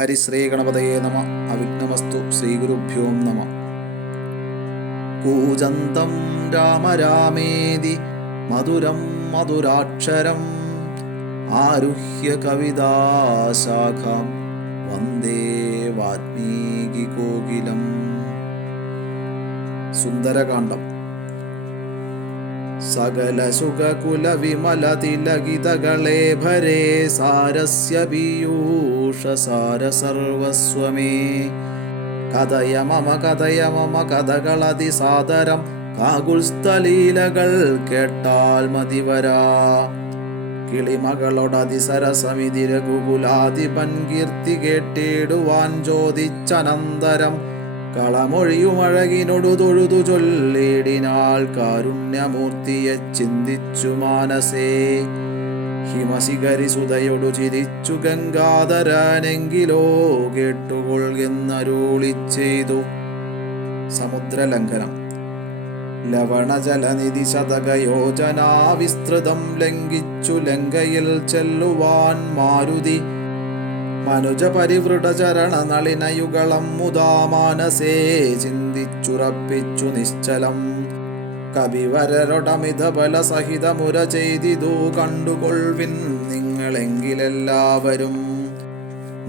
ഹരിശ്രീ ഗണപതയേ നമ. അവിഘ്നമസ്തു. ശ്രീഗുരുഭ്യോ നമ. കൂജന്തം രാമ രാമേതി മധുരം മധുരാക്ഷരം ആരുഹ്യ കവിതാശാഖാം വന്ദേ വാൽമീകികോകിലം. സുന്ദരകാന്ഡം. സകല സുഖകുല വിമല തിലകിതകളേ ഭരേ സാരസ്യ പീയൂഷ സാര സർവസ്വമേ. കഥയ മമ കഥകളതിസാദരം കാകുൽസ്ഥലീലകൾ കേട്ടാൽ മതിവരാ. കിളിമകളോടതിസരസമിതി രഘുകുലാധിപൻ കീർത്തി കേട്ടിടുവാൻ ചോദിച്ചനന്തരം കളമൊഴിയുമഴകിനൊടു തൊഴുതു ചൊല്ലിടിനാൾ കാരുണ്യമൂർത്തിയെ ചിന്തിച്ചു മാനസേ. ഹിമശിഖരി സുതയൊടു ചിരിച്ചു ഗംഗാധരനെങ്കിലോ കേട്ടുകൊള്ളുന്നരുളി ചെയ്തു. സമുദ്രലംഘനം. ലവണജലനിധി ശതകയോജനാ വിസ്തൃതം ലംഘിച്ചു ലങ്കയിൽ ചെല്ലുവാൻ മാരുതി. മനുജ പരിവൃഢ ചരണ നളിനയുഗളം മുദാ മാനസേ ചിന്തിച്ചുറപ്പിച്ചു നിശ്ചലം. കവിവരരൊടമിത ബല സഹിതമുര ചെയ്തിതു കണ്ടുകൊൾവിൻ നിങ്ങളെങ്കിലെല്ലാവരും.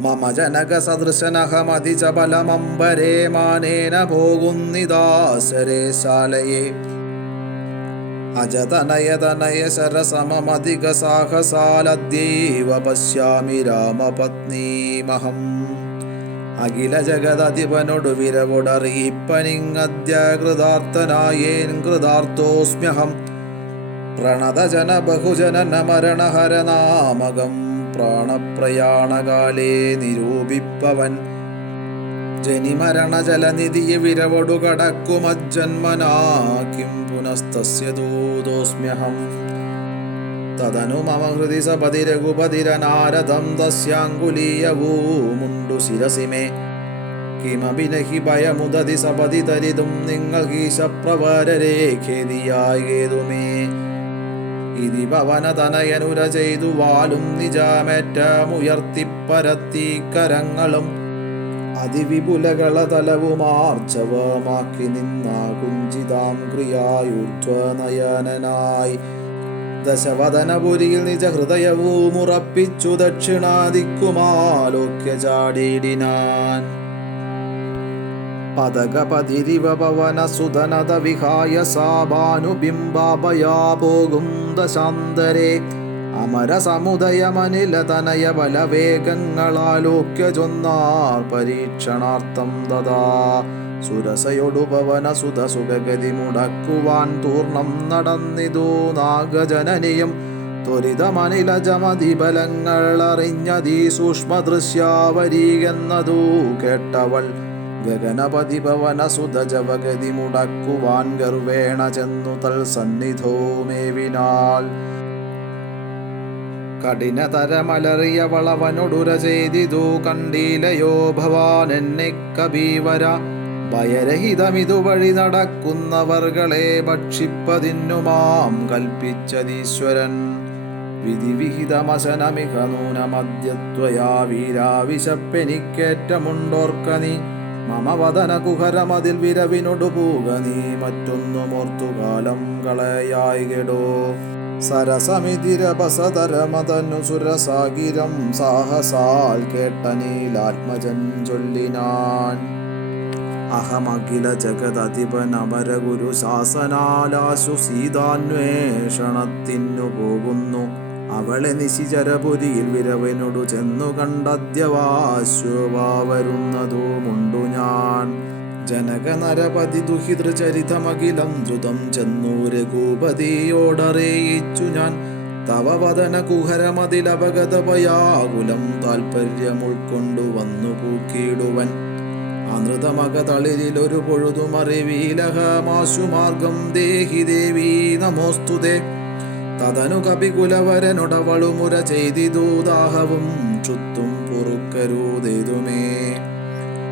മമ ജനക സദൃശനഹമതി ചബലമംബരേ മാനേന പോകുന്നിദാസരേ ശാലയെ. അജതനയതനയ ശരസമധിക സാഹസാലദ്യൈവ പശ്യാമി രാമപത്നീമഹം. അഖില ജഗദധിപനൊടു വിരവൊടറിയിപ്പനിങ്ങദ്യ കൃതാർത്ഥനായേൻ കൃതാർത്ഥോസ്മ്യഹം. പ്രണതജന ബഹുജനന മരണഹരനാമകം പ്രാണപ്രയാണകാലേ നിരൂപിപ്പവൻ. ജനിമരണ ജലനിധിയെ വിരവൊടു കടക്കുമജ്ജന്മനാ കിം പുനസ്തസ്യ ദൂതോസ്മ്യഹം. തദനു മമ ഹൃദി സപതി രഘുപതിരനാരദം തസ്യാങ്കുലീയവൂമുണ്ടു ശിരസി മേ. കിമപി നഹി ഭയമുദതി സപതി തരിതും നിങ്ങൾ കീശപ്രവരരേ ഖേദിയായി കേതുമേ. ഇതി ഭവനതനയനുര ചെയ്തു വാലും നിജമേറ്റമുയർത്തിപ്പരത്തി കരങ്ങളും അതിവിപുലകള തലവുമാർച്ചവമാക്കി നിന്ന കുഞ്ചിതാം ക്രിയായൂർധ്വനയനായി. ദശവദനപുരിയിൽ നിജ ഹൃദയവുമുറപ്പിച്ചു ദക്ഷിണാദിക്കുമാലോക്യ ചാടിയിടിനാൻ. പതകപതിരിവ പവന സുതനത വിഹായ സാഭാനുബിംബാഭയാ പോകും ദശാന്തരേ. അമര സമുദയമനില തനയ ബലവേഗങ്ങളാലോക്യ ചൊന്നാർ പരീക്ഷണാർത്ഥം ദദാ. സുരസയൊടു പവന സുത സുഖഗതി മുടക്കുവാൻ തൂർണം നടന്നിതു നാഗജനനിയും. ത്വരിതമനില ജമതി ബലങ്ങൾ അറിഞ്ഞതീ സൂക്ഷ്മദൃശ്യാവരീകെന്നതു കേട്ടവൾ. ഗഗനപതി പവന സുത ജപഗതി മുടക്കുവാൻ ഗർവേണ ചെന്നു തൽ സന്നിധോ മേവിനാൾ. കഠിനതരമലറിയ വളവനൊടുര ചെയ്തിതു കണ്ടീലയോ ഭവാൻ എന്നെ കബീവര. ഭയരഹിതമിതുവഴി നടക്കുന്നവർകളെ ഭക്ഷിപ്പതിന്നുമാം കൽപ്പിച്ചതീശ്വരൻ. വിധിവിഹിതമശനമിഹ നൂനമദ്യത്വയാ വീരാവിശപ്പെനിക്കേറ്റമുണ്ടോർക്ക നീ. മമ വദന കുഹരമതിൽ വിരവിനൊടു പൂക നീ മറ്റൊന്നുമോർത്തുകാലം കളയായി കെടോ. സരസമിതിരപസതരമതനു സുരസാഗിരം സാഹസാൽ കേട്ടനീലാത്മജൻ ചൊല്ലിനാൻ. അഹമഖില ജഗദധിപനമര ഗുരു ശാസനാലാശു സീതാന്വേഷണത്തിനു പോകുന്നു. അവളെ നിശിചരപുരിയിൽ വിരവനോടു ചെന്നു കണ്ടദ്യവാശ്വവാ വരുന്നതുമുണ്ടു ഞാൻ. ജനക നരപതി ദുഹിതൃചരിതമഖിലം ദ്രുതം ചെന്നു രഘുപതിയോടറിയിച്ചു ഞാൻ. തവ വദന കുഹരമതിലപഗതപയാകുലം താൽപര്യം ഉൾക്കൊണ്ടു വന്നു പൂക്കിയിടുവൻ. അനൃതമക തളിരിലൊരു പൊഴുതുമറിവീലഹമാശുമാർഗം ദേഹി ദേവീ നമോസ്തുതേ. തദനു കപികുലവരനൊടവളുമുര ചെയ്തിതു ദാഹവും ചുത്തും പൊറുക്കരുതേതുമേ.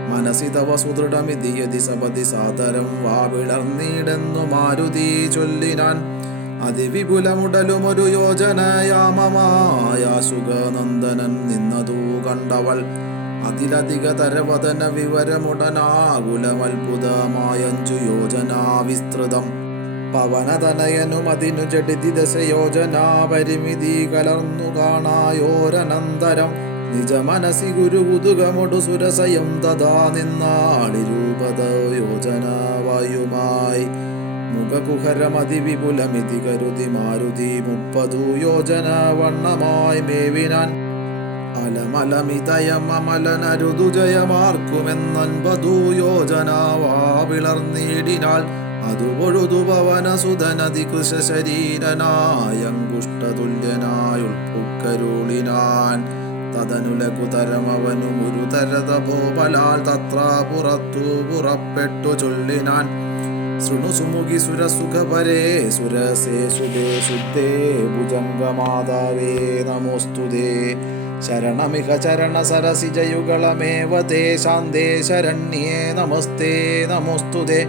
മനസി തവ സുദൃഢമിതിയതി സപതി സാദരം വാവിളർന്നീടെന്നു മാരുതി ചൊല്ലിനാൻ. അതിവിപുലമുടലുമൊരു യോജനയാമമായ സുഖനന്ദനൻ നിന്നതു കണ്ടവൾ അതിലധിക തരവദന വിവരമുടനാകുലമത്ഭുതമായഞ്ചു യോജനാ വിസ്തൃതം. പവനതനയനും അതിനു ജഡിതി ദശയോജനാ പരിമിതി കലർന്നു കാണായോരനന്തരം. നിജമനസി ഗുരുകുതുകമൊടു സുരസയം തഥാ നിന്നാളി രൂപത യോജനാവായുമായി. മുഖകുഹരമതിവിപുലമിതി കരുതി മാരുതി 30 യോജന വണ്ണമായി മേവിനാൻ. അലമലമിതയമമലനരുതുജയമാർക്കുമെന്നൻപതു യോജനാവാവിളർന്നീടിനാൽ. അതു പൊഴുതു പവനസുതനതി കൃശശരീരനായങ്കുഷ്ടതുല്യനായുൾപ്പുക്കരുളിനാൻ. തദനു ലഘുതരമവനു ഗുരുതരതപോപലാൽ തത്ര പുറത്തു പുറപ്പെട്ടു ചൊല്ലിനാൻ. ശൃണു സുമുഖി സുരസുഖപരേ സുരസേ സുതേ ശുദ്ധേ ഭുജംഗമാതാവേ നമോസ്തുതേ. ശരണമിഹ ചരണ സരസിജയുഗളമേവ തേ ശാന്തേ ശരണ്യേ നമസ്തേ നമോസ്തുതേ.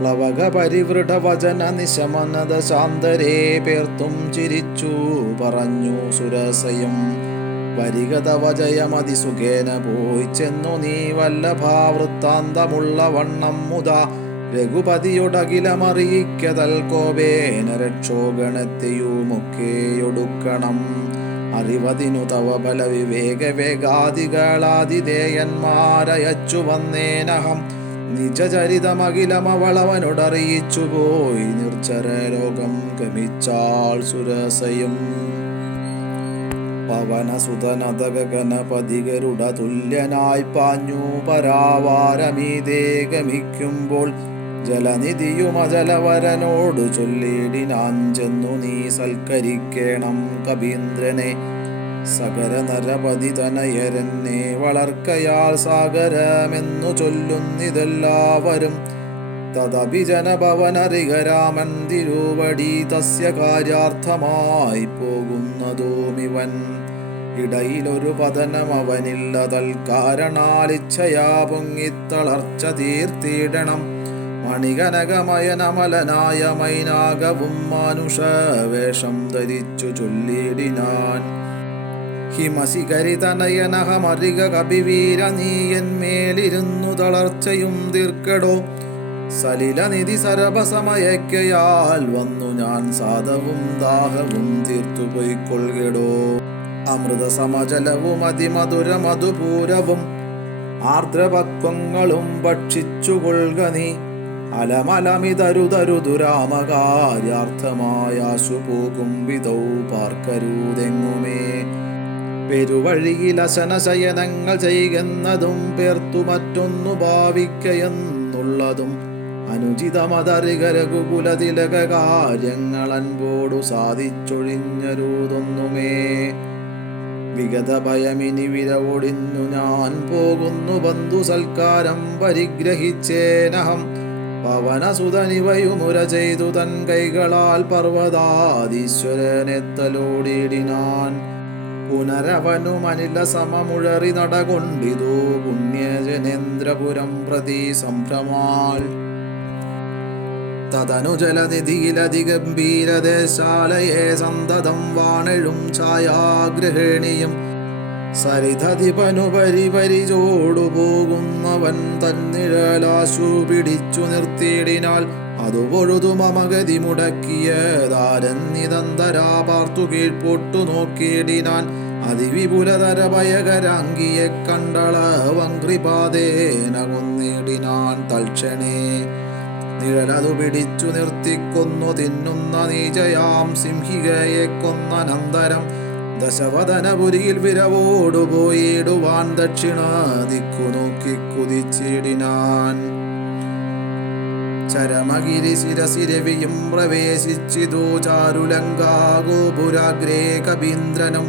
പ്ലവക പരിവൃഢ വചന നിശമനത ശാന്തരേ പേർത്തും ചിരിച്ചു പറഞ്ഞു സുരസയും. വരികതവ ജയമതിസുഖേന പോയി ചെന്നു നീ വല്ലഭാവൃത്താന്തമുള്ള വണ്ണം മുതാ. രഘുപതിയൊടകിലമറിയിക്കതൽ കോപേന രക്ഷോഗണത്തെയുമൊക്കെയൊടുക്കണം. അറിവതിനു തവ ബല വിവേക വേഗാദികളാതിദേയന്മാരയച്ചു വന്നേനഹം. നിജചരിതമഖിലമവളവനോടറിയിച്ചു പോയി നിർച്ചര ലോകം ഗമിച്ചാൾ സുരസയും. പവനസുതനതഗണപതികരുട തുല്യനായി പാഞ്ഞു പരാവാരമീതേ ഗമിക്കുമ്പോൾ. ജലനിധിയുമജലവരനോടു ചൊല്ലിടിനാൻ ചെന്നു നീ സൽക്കരിക്കേണം കപീന്ദ്രനെ. സകര നരപതി തനയരെന്നെ വളർക്കയാൽ സാഗരമെന്നു ചൊല്ലുന്നിതെല്ലാവരും. തദഭിജനഭവനറികരാമൻ തിരുവടി തസ്യ കാര്യാർത്ഥമായി പോകുന്നതുമിവൻ. ഇടയിലൊരു പതനം അവനില്ല തൽക്കാരണാലിച്ഛയാ പൊങ്ങിത്തളർച്ച തീർത്തിടണം. മണികനകമയനമലനായ മൈനാകവും മാനുഷവേഷം ധരിച്ചു ചൊല്ലിടിനാൻ. ഹിമശിഖരിതനയനഹമറിക കപിവീര നീയന്മേലിരുന്നു തളർച്ചയും തീർക്കടോ. സലിലനിധി സരഭസമയക്കയാൽ വന്നു ഞാൻ സാധവും ദാഹവും തീർത്തു പൊയ്ക്കൊള്ളുകടോ. അമൃതസമജലവും അതിമധുരമധുപൂരവും ആർദ്രപക്വങ്ങളും ഭക്ഷിച്ചുകൊള്ളുക നീ. അലമലമിതരുതരുതുരാമകാര്യാർത്ഥമായാശു പോകും വിധൗ പാർക്കരുതെങ്ങുമേ. പെരുവഴിയിൽ അശനശയനങ്ങൾ ചെയ്യുന്നതും പേർത്തു മറ്റൊന്നു ഭാവിക്കയെന്നുള്ളതും അനുചിതമതറിക രഘുകുലതിലക കാര്യങ്ങൾ അൻപോടു സാധിച്ചൊഴിഞ്ഞരുതൊന്നുമേ. വിഗത ഭയമിനി വിരവൊടിഞ്ഞു ഞാൻ പോകുന്നു ബന്ധു സൽക്കാരം പരിഗ്രഹിച്ചേനഹം. പവനസുതനിവയുമുര ചെയ്തു തൻ കൈകളാൽ പർവ്വതാധീശ്വരനെത്തലോടിടിനാൻ. പുനരവനുമനില സമമുഴറി നടകൊണ്ടിതു പുണ്യജനേന്ദ്രപുരം പ്രതി സംഭ്രമാൽ. തദനു ജലനിധിയിലതിഗംഭീരദേശാലയെ സന്തതം വാണെഴും ഛായാഗ്രഹേണിയും. സരിതധിപനു പരിപരിചോടു പോകുന്നവൻ തന്നിഴലാശു പിടിച്ചു നിർത്തിയിടിനാൽ. അതു പൊഴുതു മമഗതി മുടക്കിയതാരന്നിതന്തരാ പാർത്തു കീഴ്പോട്ടു നോക്കിയിടിനാൻ. അതിവിപുലതര ഭയകരാംഗിയെ കണ്ടളവംഘ്രിപാതേന കൊന്നിടിനാൻ തൽക്ഷണേ. നിഴലതു പിടിച്ചു നിർത്തിക്കൊന്നു തിന്നുന്ന നീചയാം സിംഹികയെ കൊന്നനന്തരം. ദശവദനപുരിയിൽ വിരവോടു പോയിടുവാൻ ദക്ഷിണ ദിക്കു നോക്കി കുതിച്ചിടിനാൻ. ചരമഗിരി ശിരസിരവിയും പ്രവേശിച്ചിതു ചാരുലങ്കാഗോപുരാഗ്രേ കപീന്ദ്രനും.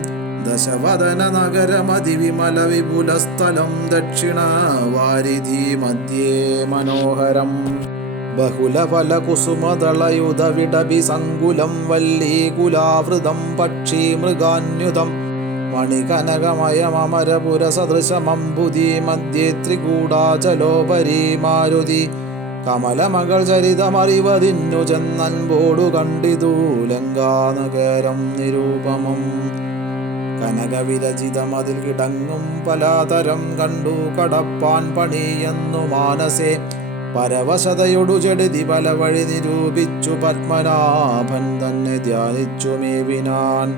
ദശവദന നഗരമതിവിമല വിപുലസ്ഥലം ദക്ഷിണ വാരിധി മധ്യേ മനോഹരം. ബഹുലഫല കുസുമദളയുധവിടഭി സങ്കുലം വല്ലീകുലാവൃതം പക്ഷി മൃഗാന്യുതം. മണികനകമയമരപുരസദൃശമംബുധി മധ്യേ ത്രികൂടാചലോപരി മാരുതി. കമലമകൾ ചരിതമറിവതിന്നു ചെന്നൻപോടു കണ്ടിതു ലങ്കാനഗരം നിരൂപമം. കനകവിരചിതമതിൽ കിടങ്ങും പലതരം കണ്ടു കടപ്പാൻ പണിയെന്നു മാനസേ പരവശതയൊടു ചെടുതി പല വഴി നിരൂപിച്ചു പത്മനാഭൻ തന്നെ ധ്യാനിച്ചു മേവിനാൻ.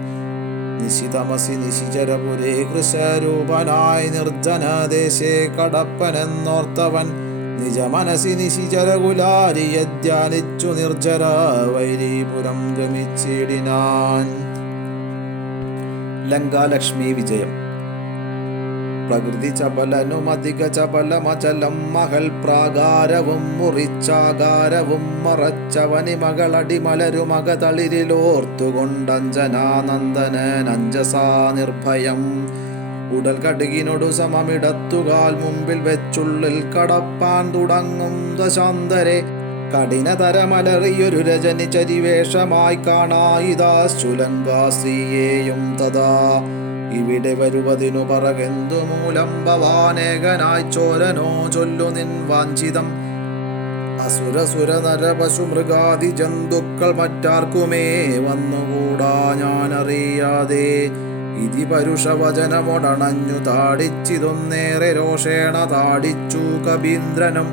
നിശിതമസി നിശിചരപുരേ കൃശരൂപനായി നിർജ്ജനദേശേ കടപ്പനെന്നോർത്തവൻ നിജമനസി നിശിചരകുലാരിയെ ധ്യാനിച്ചു നിർജ്ജര വൈരീപുരം ഗമിച്ചിടിനാൻ. ലങ്കാലക്ഷ്മി വിജയം. പ്രകൃതി ചപലനുമധിക ചപലമചലം മഹൽ പ്രാകാരവും മുറിച്ചാകാരവും മറച്ചവനി മകളടിമലരുമകതളിരിലോർത്തുകൊണ്ടഞ്ജനാനന്ദനഞ്ജസാ നിർഭയം ഉടൽ കടുകിനൊടു സമമിടത്തുകാൽ മുമ്പിൽ വെച്ചുള്ളിൽ കടപ്പാൻ തുടങ്ങും ദശാന്തരെ കഠിനതരമലറിയൊരു രജനി ചരിവേഷമായി കാണായിതാശ്ചുലങ്കാശ്രീയേയും തഥാ. ഇവിടെ വരുവതിനു പറകെന്തു മൂലം ഭവാനേകനായി ചോരനോ ചൊല്ലു നിൻ വാഞ്ചിതം. അസുരസുര നരപശു മൃഗാദി ജന്തുക്കൾ മറ്റാർക്കുമേ വന്നുകൂടാ ഞാനറിയാതെ. ഇതി പരുഷവചനമൊടണഞ്ഞു താടിച്ചിതൊന്നേറെ രോഷേണ താടിച്ചു കബീന്ദ്രനും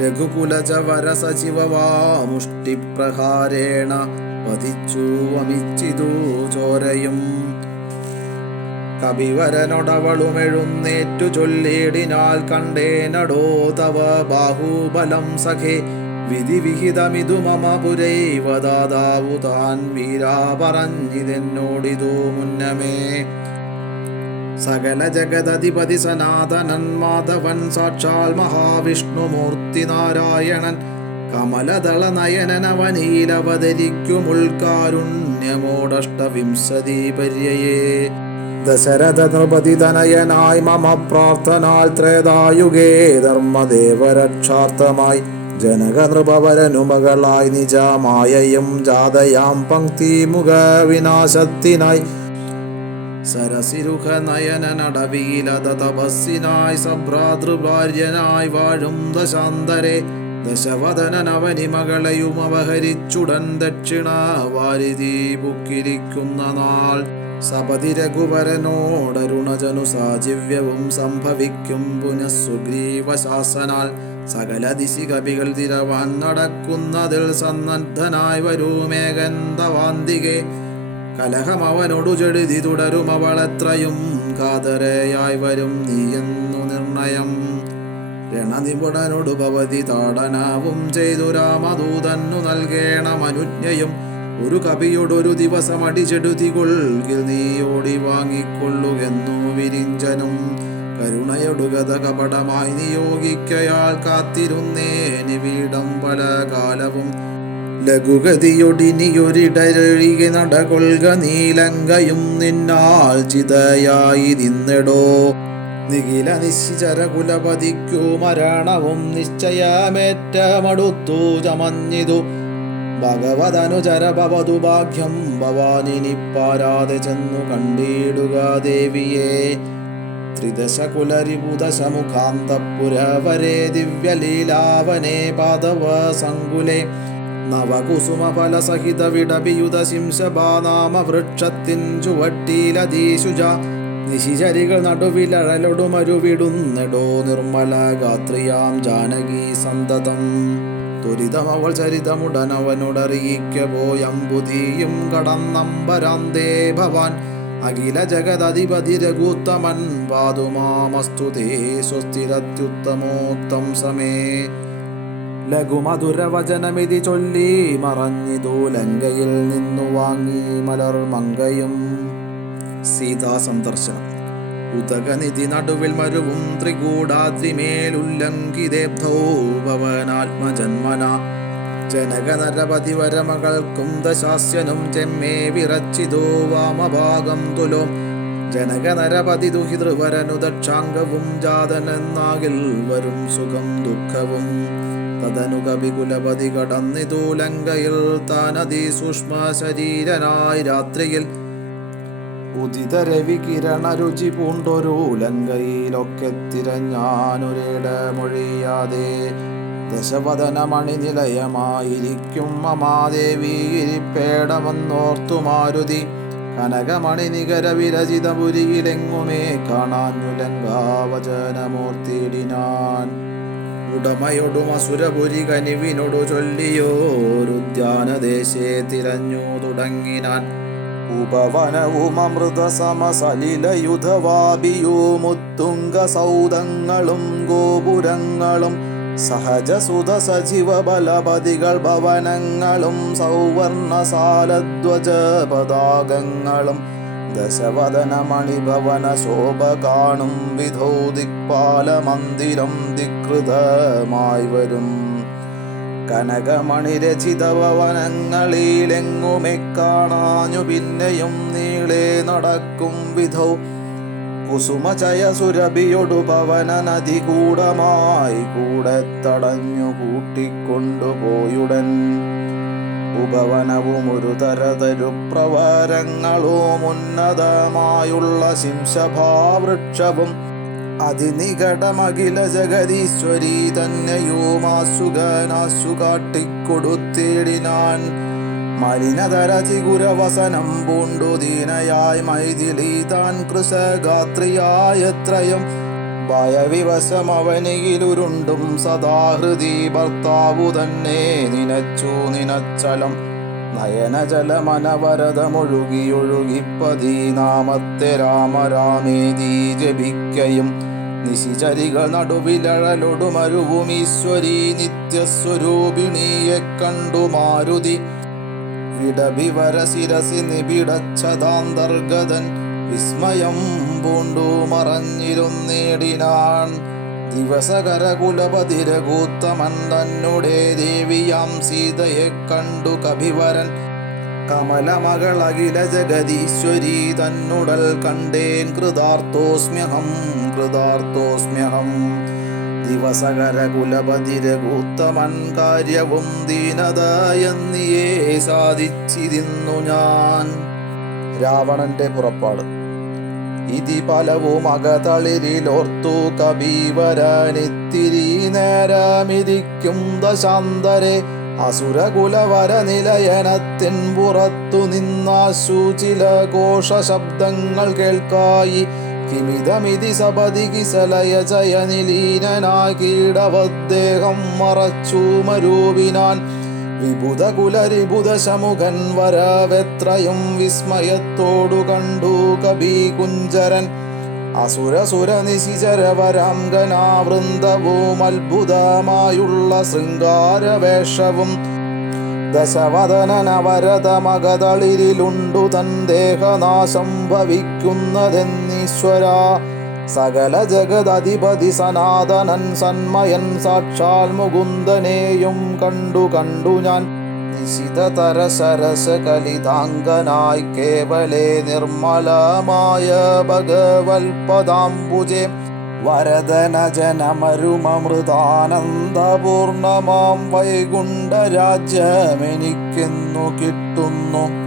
രഘുകുലചവര സചിവവാമുഷ്ടിപ്രഹാരേണ വധിച്ചു വമിച്ചിതു ചോരയും. കപിവരനൊടവളുമെഴുന്നേറ്റു ചൊല്ലിടിനാൽ കണ്ടേനടോ തവ ബാഹുബലം സഖേ വിധിവിഹിതമിതു മമ പുരൈവദാതാവു താൻ വീരാ പറഞ്ഞിതെന്നോടിതു മുന്നമേ. സകല ജഗദധിപതി സനാതനൻ മാധവൻ സാക്ഷാൽ മഹാവിഷ്ണുമൂർത്തി നാരായണൻ കമലദള നയനനവനീലവതരിക്കുമുൾക്കാരുണ്യമോടഷ്ടവിംശതി പര്യയേ. ദശരഥ നൃപതി തനയനായി മമ പ്രാർത്ഥനാൽ ത്രേതായുഗേ ധർമ്മദേവരക്ഷാർത്ഥമായി ജനക നൃപവരനുമകളായി നിജമായയും ജാതയാം പങ്ക്തിമുഖ വിനാശത്തിനായി സരസിരുഖ നയനനടവീലത തപസ്സിനായി സഭ്രാതൃഭാര്യനായി വാഴും ദശാന്തരെ ദശവദനനവനി മകളെയും അപഹരിച്ചുടൻ ദക്ഷിണ വാരിധി ബുക്കിരിക്കുന്ന നാൾ സപതി രഘുവരനോടരുണജനു സാജീവ്യവും സംഭവിക്കും പുനഃസുഗ്രീവശാസനാൽ. സകല ദിശി കപികൾ തിരവാൻ നടക്കുന്നതിൽ സന്നദ്ധനായി വരുമേകന്തവാന്തികെ കലഹമവനോടു ചെടുതി തുടരും അവളെത്രയും കാതരയായി വരും നീയെന്നു നിർണയം. രണനിപുണനോടു ഭവതി താടനാവും ചെയ്തു രാമദൂതന്നു നൽകേണമനുജ്ഞയും ഒരു കപിയോടൊരു ദിവസം അടിച്ചെടുതി കൊൽകിൽ നീ ഓടി വാങ്ങിക്കൊള്ളുകെന്നു വിരിഞ്ചനും. കരുണയൊടുകത കപടമായി നിയോഗിക്കയാൽ കാത്തിരുന്നേ നിവീടം പല കാലവും ലഘുഗതിയൊടിനിയൊരിടരൊഴികെ നടകൊൽക നീലങ്കയും നിന്നാൽ ചിതയായി നിന്നെടോ. നിഖില നിശ്ചരകുലപതിക്കു മരണവും നിശ്ചയമേറ്റമടുത്തു ചമഞ്ഞിതു ഭഗവതനുചരഭവതു ഭാഗ്യം ഭവാനിനിപ്പാരാതെ ചെന്നു കണ്ടിടുക ദേവിയെ. ത്രിദശകുലരിപുദശമുഖാന്തപുരവരേ ദിവ്യലീലാവനേ പാദവ സങ്കുലേ നവകുസുമഫലസഹിത വിടപിയുത ശിംശഭാനാമ വൃക്ഷത്തിൻ ചുവട്ടിലധീശുജ നിശിചരികൾ നടുവിലഴലൊടുമരുവിടുന്നെടോ നിർമ്മല ഗാത്രിയാം ജാനകി സന്തതം. ത്വരിതമവൾ ചരിതമുടനവനുടറിയിക്ക പോയമ്പുതിയും കടന്നമ്പരാന്തേ ഭവാൻ അഖില ജഗദധിപതി രഘുത്തമൻ പാതുമാമസ്തുതേ സ്വസ്തിരത്യുത്തമോത്തം സമേ. ലഘുമധുരവചനമിതി ചൊല്ലി മറഞ്ഞിതു ലങ്കയിൽ നിന്നു വാങ്ങി മലർമങ്കയും. സീതാസന്ദർശനം. ഉദകനിധി നടുവിൽ മരുവും ത്രികൂടാദ്രിമേലുല്ലംഘിതേബ്ധൗ ഭവനാത്മജന്മന ജനകനരപതിവരമകൾക്കും ദശാസ്യനും ചെമ്മേ വിറച്ചിതോ വാമഭാഗം തുലോം. ജനകനരപതി ദുഹിതൃവരനു ദക്ഷാംഗവും ജാതനെന്നാകിൽ വരും സുഖം ദുഃഖവും. തദനു കപികുലപതി കടന്നിതു ലങ്കയിൽ താനതി സൂക്ഷ്മ ശരീരനായി രാത്രിയിൽ ഉദിത രവി കിരണ രുചി പൂണ്ടൊരു ലങ്കയിലൊക്കെ തിരഞ്ഞാനൊരിടമൊഴിയാതെ. ദശവദനമണി നിലയമായിരിക്കും മമാദേവി ഇരിപ്പേടമെന്നോർത്തു മാരുതി കനകമണി നികര വിരചിത പുരിയിലെങ്ങുമേ കാണാഞ്ഞു ലങ്കാവചനമൂർത്തിയിടിനാൻ. ഉടമയൊടും അസുരപുരി കനിവിനോടു ചൊല്ലിയോരുദ്യാനദേശേ തിരഞ്ഞു തുടങ്ങിനാൻ. ഉപവനവും അമൃത സമസലിലയുധവാപിയുമുത്തുംഗ സൗധങ്ങളും ഗോപുരങ്ങളും സഹജസുത സജീവ ബലപതികൾ ഭവനങ്ങളും സൗവർണസാലധ്വജ പതാകങ്ങളും ദശവദന മണിഭവന ശോഭ കാണും വിധോ ദിക്പാലമന്ദിരം ധികൃതമായി വരും. കനകമണിരചിത ഭവനങ്ങളിലെങ്ങുമെ കാണാഞ്ഞു പിന്നെയും നീളെ നടക്കും വിധൗ കുസുമചയ സുരഭിയൊടു പവന നദി കൂടമായി കൂടെ തടഞ്ഞു കൂട്ടിക്കൊണ്ടുപോയുടൻ. ഉപവനവും ഒരു തരതരു പ്രവരങ്ങളും ഉന്നതമായുള്ള ശിംശഭാവൃക്ഷവും അതിനികടമഖില ജഗദീശ്വരി തന്നെയുമാശുകനാശു കാട്ടിക്കൊടുത്തിടിനാൻ. മലിനതര ചിഗുരവസനം പൂണ്ടു ദീനയായി മൈഥിലി താൻ കൃശഗാത്രിയായത്രയും ഭയവിവശം അവനിയിലുരുണ്ടും സദാഹൃതി ഭർത്താവു തന്നെ നിനച്ചു നിനച്ചലം നയനജലമനവരതമൊഴുകിയൊഴുകിപ്പതി നാമത്തെ രാമരാമേതി ജപിക്കയും നിശിചരികൾ നടുവിലഴലൊടുമരുവും ഈശ്വരീ നിത്യസ്വരൂപിണിയെ കണ്ടു മാരുതി വിടഭിവര ശിരസി നിബിടച്ചതാന്തർഗതൻ വിസ്മയം പൂണ്ടു മറഞ്ഞിരുന്നിടിനാൻ. ദിവസകര കുലപതിരകൂത്തമൻ തന്നെ ദേവിയാം സീതയെ കണ്ടു കഭിവരൻ കമലമകളകില ജഗദീശ്വരി തന്നുടൽ കണ്ടേൻ കൃതാർത്ഥോസ്മ്യഹം കൃതാർത്ഥോസ്മ്യഹം. ദിവസകര കുലപതിരകൂത്തമൻ കാര്യവും ദീനതയെന്നിയേ സാധിച്ചിരുന്നു ഞാൻ. രാവണന്റെ പുറപ്പാട്. ഇതി പലവും അകതളിരിലോർത്തു കബീവരനിത്തിരി നേരമിരിക്കും ദശാന്തരെ അസുരകുലവര നിലയനത്തിൻ പുറത്തു നിന്നാശു ചില ഘോഷശബ്ദങ്ങൾ കേൾക്കായി. കിമിതമിതി സപതി കിസലയ ജയനിലീനനാകീടവദ്ദേഹം മറച്ചു മരൂപിനാൻ. വിബുധകുലരിബുധ ശമുഖൻ വരവെത്രയും വിസ്മയത്തോടു കണ്ടു കബീകുഞ്ചരൻ. അസുരസുര നിശിചരവരാംഗനാവൃന്ദവും അത്ഭുതമായുള്ള ശൃംഗാരവേഷവും ദശവദനനവരതമകതളിരിലുണ്ടു തൻ ദേഹനാശം ഭവിക്കുന്നതെന്നീശ്വര. സകല ജഗദധിപതി സനാതനൻ സന്മയൻ സാക്ഷാൽ മുകുന്ദനെയും കണ്ടു ഞാൻ. നിശിതതര സരസ കലിതാംഗനായി കേവലേ നിർമ്മലമായ ഭഗവൽപദാംബുജേ വരദനജനമരുമമൃതാനന്ദപൂർണമാം വൈകുണ്ഠരാജ്യമെനിക്കെന്നു കിട്ടുന്നു.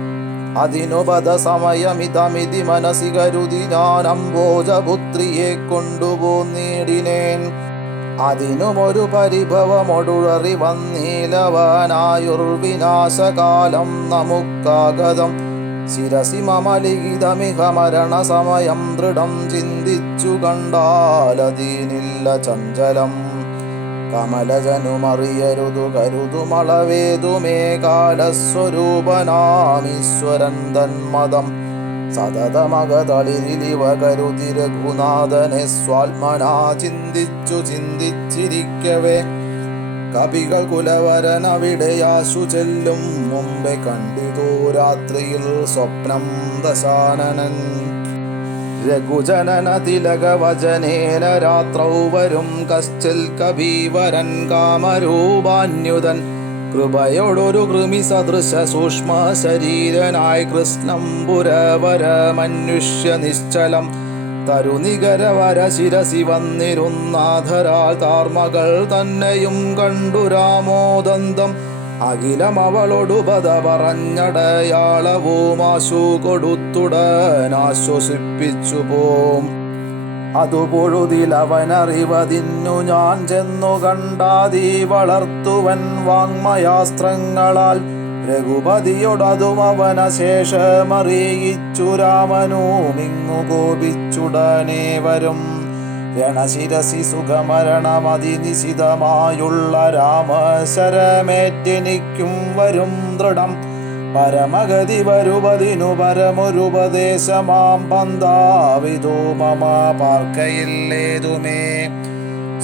അതിനുപദ സമയമിതമിതി മനസി കരുതി ഞാൻ അംബോജപുത്രിയെ കൊണ്ടുപോന്നിടിനേൻ. അതിനുമൊരു പരിഭവമൊടുഴറി വന്നീലവനായുർവിനാശകാലം നമുക്കാഗതം. ശിരസി മമലിഖിതമിഹ മരണസമയം ദൃഢം ചിന്തിച്ചു കണ്ടാലതിനില്ല ചഞ്ചലം. കമലജനുമറിയരുതു കരുതുമളവേതുമേ കാലസ്വരൂപനാമീശ്വരൻ തന്മതം. സതതമകതളിരിലിവ കരുതി രഘുനാഥനെ സ്വാത്മനാ ചിന്തിച്ചിരിക്കവേ കവികൾ കുലവരനവിടെയാശു ചെല്ലും മുമ്പേ കണ്ടിതു രാത്രിയിൽ സ്വപ്നം ദശാനനൻ. രഘുജനന തിലകവചനേന രാത്രൗ വരും കശ്ചിൽ കബീവരൻ കാമരൂപാന്യുതൻ. കൃപയോടൊരു കൃമി സദൃശ സൂക്ഷ്മ ശരീരനായി കൃഷ്ണം പുരവരമന്വിഷ്യ നിശ്ചലം. തരുനികരവര ശിരസി വന്നിരുന്നാധരാൽ താർമകൾ തന്നെയും കണ്ടു രാമോദന്തം. അഖിലമവളൊടുപത പറഞ്ഞടയാളവുമാശു കൊടുത്തുടനാശ്വസിപ്പിച്ചു പോം. അതു പൊഴുതിലവനറിവതിന്നു ഞാൻ ചെന്നു കണ്ടാതീ വളർത്തുവൻ വാങ്മയാസ്ത്രങ്ങളാൽ. രഘുപതിയോടതും അവനശേഷമറിയിച്ചു രാമനുമിങ്ങു കോപിച്ചുടനെ വരും. രണശിരസി സുഖമരണമതിനിശിതമായുള്ള രാമശരമേറ്റെനിക്കും വരും ദൃഢം. പരമഗതി വരുവതിനു പരമൊരുപദേശമാം പന്താവിതു മമ പാർക്കയില്ലേതുമേ.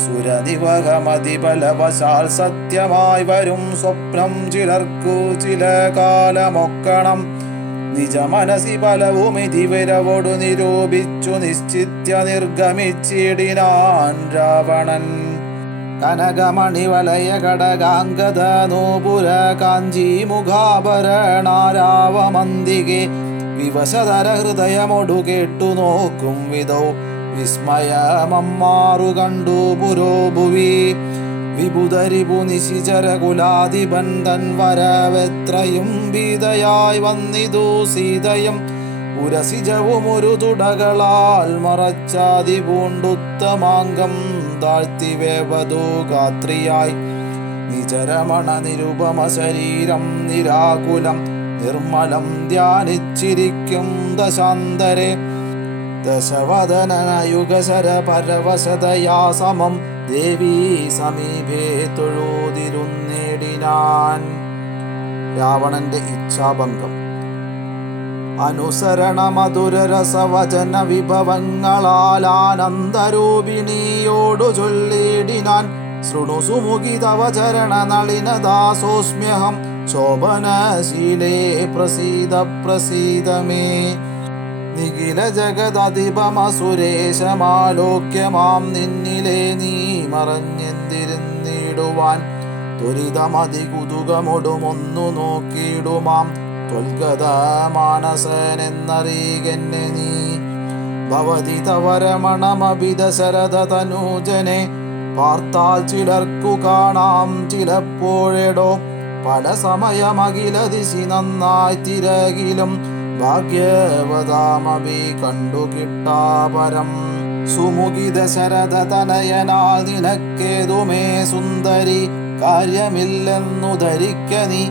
സുരനിവഹമതിബലവശാൽ സത്യമായി വരും സ്വപ്നം ചിലർക്കു ചില കാലമൊക്കണം. നിജമനസി ഫലവുമിതിവരവോടു നിരൂപിച്ചു നിശ്ചിത്യ നിർഗമിച്ചിടിനാൻ രാവണൻ. കനകമണിവലയ കടകാംഗത നൂപുര കാഞ്ചി മുഖാഭരണാരാവമന്തികെ വിവശതര ഹൃദയമൊടു കേട്ടു നോക്കും വിധോ വിസ്മയമമ്മാറു കണ്ടു പുരോഭുവി. വിബുധരിപു നിശിചരകുലാധിപൻ തൻ വരവെത്രയും ഭീതയായി വന്നിതു സീതയും. ഉരസിജവും ഒരു തുടകളാൽ മറച്ചാതി പൂണ്ടുത്തമാംഗം താഴ്ത്തി വേവതു ഗാത്രിയായി. നിചരമണ നിരുപമ ശരീരം നിരാകുലം നിർമ്മലം ധ്യാനിച്ചിരിക്കും ദശാന്തരെ. ദശവദനയുഗശര പരവശതയാ സമം ദേവീ സമീപേ തൊഴുതിരുന്നേടിനാൻ. രാവണന്റെ ഇച്ഛാഭംഗം. അനുസരണ മധുരരസവചന വിഭവങ്ങളാൽ ആനന്ദരൂപിണിയോടു ചൊല്ലിടിനാൻ. ശൃണു സുമുഖി തവ ചരണ നളിനദാസോസ്മ്യഹം ശോഭനശീലേ പ്രസീദ പ്രസീദമേ. നിഖില ജഗദധിപമസുരേശമാലോക്യമാം നിന്നിലെ നീ മറഞ്ഞെന്തിരുന്നിടുവാൻ. ത്വരിതമതി കുതുകമൊടുമൊന്നു നോക്കിയിടുമാം ത്വൽഗത മാനസനെന്നറികെന്നെ നീ. ഭവതി തവരമണമഭിദശരഥ തനൂജനെ പാർത്താൽ ചിലർക്കു കാണാം ചിലപ്പോഴെടോ. പല സമയമഖില ദിശി നന്നായി തിരകിലും ഭാഗ്യവതാമഭി കണ്ടു കിട്ടാപരം. സുമുഖി ദശരഥ തനയനാൽ നിനക്കേതുമേ സുന്ദരി കാര്യമില്ലെന്നു ധരിക്ക നീ.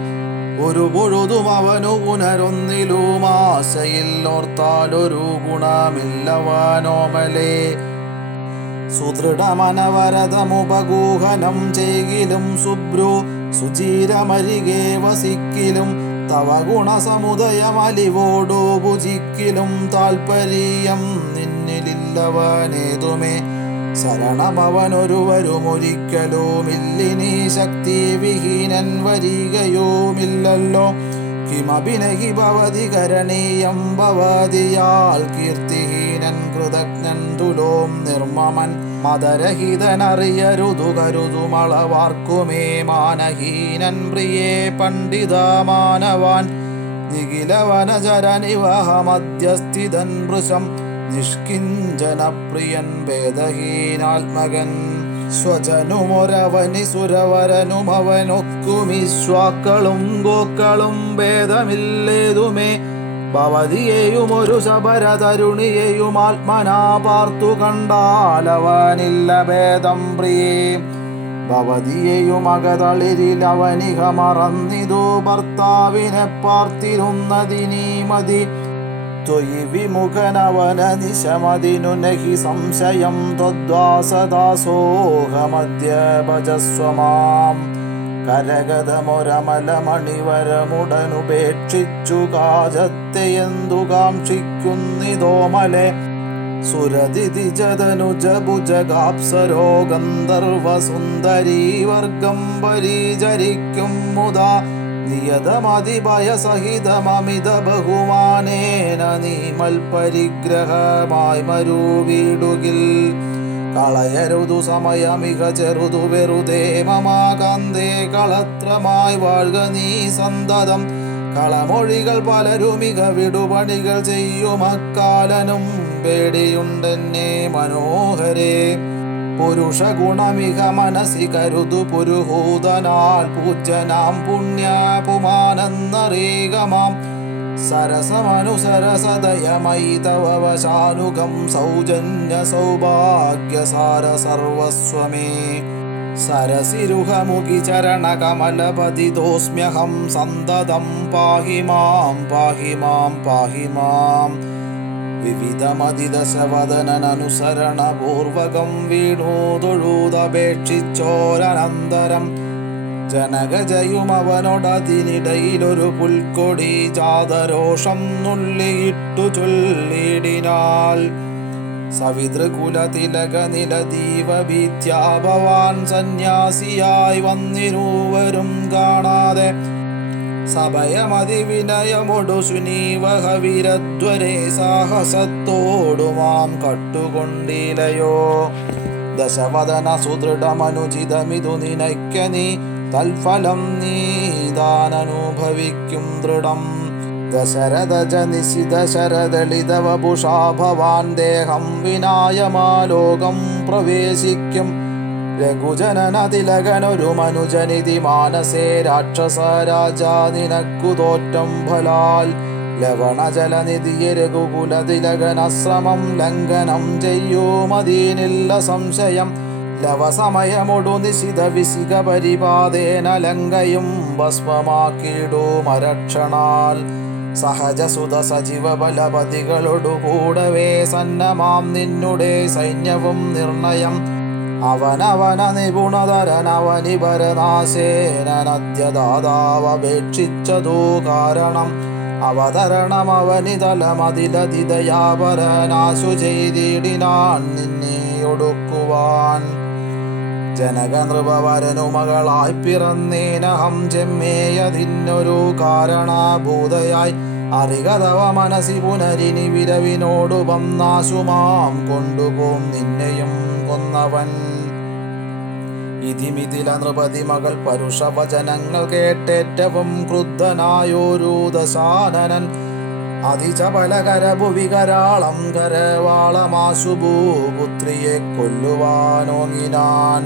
ഒരു പൊഴുതും അവനു പുനരൊന്നിലും ആശയിൽ ഓർത്താലൊരു ഗുണമില്ലവനോമലേ. സുദൃഢമനവരതമുപഗൂഹനം ചെയ്കിലും ശുഭ്രു സുചീരമരികെ വസിക്കിലും തവ ഗുണസമുദയമലിവോടു ഭുജിക്കിലും താൽപര്യം നിന്നിലില്ലവനേതുമേ. ശരണമവനൊരുവരുമൊരിക്കലുമില്ലിനി ശക്തി വിഹീനൻ വരികയുമില്ലല്ലോ. കിമഭിനഹി ഭവതി കരണീയം ഭവതിയാൽ കീർത്തിഹീനൻ കൃതജ്ഞൻ തുലോം നിർമ്മമൻ. മതരഹിതനറിയരുതു കരുതുമളവാർക്കുമേ മാനഹീനൻ പ്രിയേ പണ്ഡിത മാനവാൻ. നിഖിലവനചരനിവഹമധ്യസ്ഥിതൻ വൃശം നിഷ്കിഞ്ചനപ്രിയൻ ഭേദഹീനാത്മകൻ. സ്വജനുമൊരവനി സുരവരനും അവനൊക്കുമിശ്വാക്കളും ഗോക്കളും ഭേദമില്ലേതുമേ. ഭവതിയെയും ഒരു ശബര തരുണിയെയും ആത്മനാ പാർത്തു കണ്ടാലവനില്ല ഭേദം പ്രിയേ. ഭവതിയെയും അകതളിരിലവനിക മറന്നിതു ഭർത്താവിനെ പാർത്തിരുന്നതിനീ മതി. ത്വയി വിമുഖനവന നിശമതിനു നഹി സംശയം ത്വദ്വാസദാസോഹമദ്യ ഭജസ്വമാം. കരഗതമൊരമലമണിവരമുടനുപേക്ഷിച്ചു കാജത്തെ എന്തു കാക്ഷിക്കുന്നിതോമലെ. സുരതിജതനുജഭുജഗാപ്സരോ ഗന്ധർവസുന്ദരീവർഗം പരിചരിക്കും മുദാ. നിയതമതിഭയസഹിതമമിത ബഹുമാനേന നീമൽപരിഗ്രഹമായി മരുവീടുകിൽ. കളയരുതു സമയമിക ചെറുതു വെറുതെ മമാകാന്തേ കളത്രമായി വാഴ്ക നീ സന്തതം. കളമൊഴികൾ പലരുമിക വിടുപണികൾ ചെയ്യുമക്കാലനും പേടിയുണ്ടെന്നെ മനോഹരേ. പുരുഷ ഗുണമിക മനസി കരുതു പുരുഹൂതനാൽ പൂജ്യനാം പുണ്യപുമാനെന്നറികമാം. സരസമനുസരസദയമയി തവ വശാനുഗം സൗജന്യ സൗഭാഗ്യസാര സർവസ്വമേ. സരസിരുഹമുഖി ചരണകമലപതിതോസ്മ്യഹം സന്തതം പാഹി മാം പാഹി മാം പാഹി മാം. വിവിധമതിദശവദനനുസരണപൂർവകം വീണു തൊഴുതപേക്ഷിച്ചോരനന്തരം ജനകജയുമവനൊടതിനിടയിലൊരു പുൽക്കൊടി ജാതരോഷം നുള്ളിയിട്ടു ചൊല്ലിടിനാൾ. സവിതൃകുലതിലകനിലദീവഭീത്യാ ഭവാൻ സന്യാസിയായി വന്നിരുവരും കാണാതെ സഭയമതിവിനയമൊടു സുനീവഹവിരധ്വരേ സാഹസത്തോടു മാം കട്ടുകൊണ്ടിലയോ. ദശവദന സുദൃഢമനുചിതമിതു നിനയ്ക്ക നീ തൽഫലം നീതാനനുഭവിക്കും ദൃഢം. ദശരഥജനിശിത ശരദളിതവപുഷാ ഭവാൻ ദേഹം വിനായമാലോകം പ്രവേശിക്കും. രഘുജനനതിലകനൊരു മനുജനിധി മാനസേ രാക്ഷസ രാജാ നിനക്കു തോറ്റം ഫലാൽ. ലവണജലനിധിയെ രഘുകുലതിലകനശ്രമം ലംഘനം ചെയ്യുമതീനില്ല സംശയം. ലവസമയമൊടു നിശിത വിശിക പരിപാദേന ലങ്കയും ഭസ്മമാക്കിടുമരക്ഷണാൽ. സഹജസുത സജീവ ബലപതികളോടു കൂടവേ സന്നമാം നിന്നുടെ സൈന്യവും നിർണയം. അവനവന നിപുണതരനവനിപരനാശേനദ്യദാതാവപേക്ഷിച്ചതു കാരണം. അവതരണമവനിതലമതിലതിദയാപരനാശു ചെയ്തിടിനാൻ നിന്നെ ഒടുക്കുവാൻ. ജനകനൃപവരനു മകളായി പിറന്നേനഹം ചെമ്മേയതിന്നൊരു കാരണഭൂതയായി. അറികതവ മനസി പുനരിനി വിരവിനോടു വന്നാശുമാം കൊണ്ടുപോം നിന്നെയും കൊന്നവൻ. ഇതിമിതില നൃപതി മകൾ പരുഷവചനങ്ങൾ കേട്ടേറ്റവും ക്രുദ്ധനായൊരു ദശാനനൻ. അതിചപലകരഭുവികരാളം കരവാളമാശുഭൂപുത്രിയെ കൊല്ലുവാനോങ്ങിനാൻ.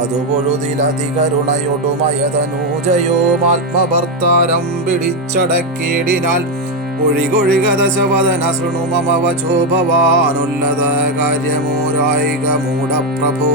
അതുപൊഴുതിലധികരുണയൊടുമയതനൂജയോമാത്മഭർത്താരം പിടിച്ചടക്കിയിടിനാൽ. ഒഴികൊഴിക ദശവദന ശൃണു മമ വചോ ഭവാനുല്ലത കാര്യമോരായിക മൂഢപ്രഭോ.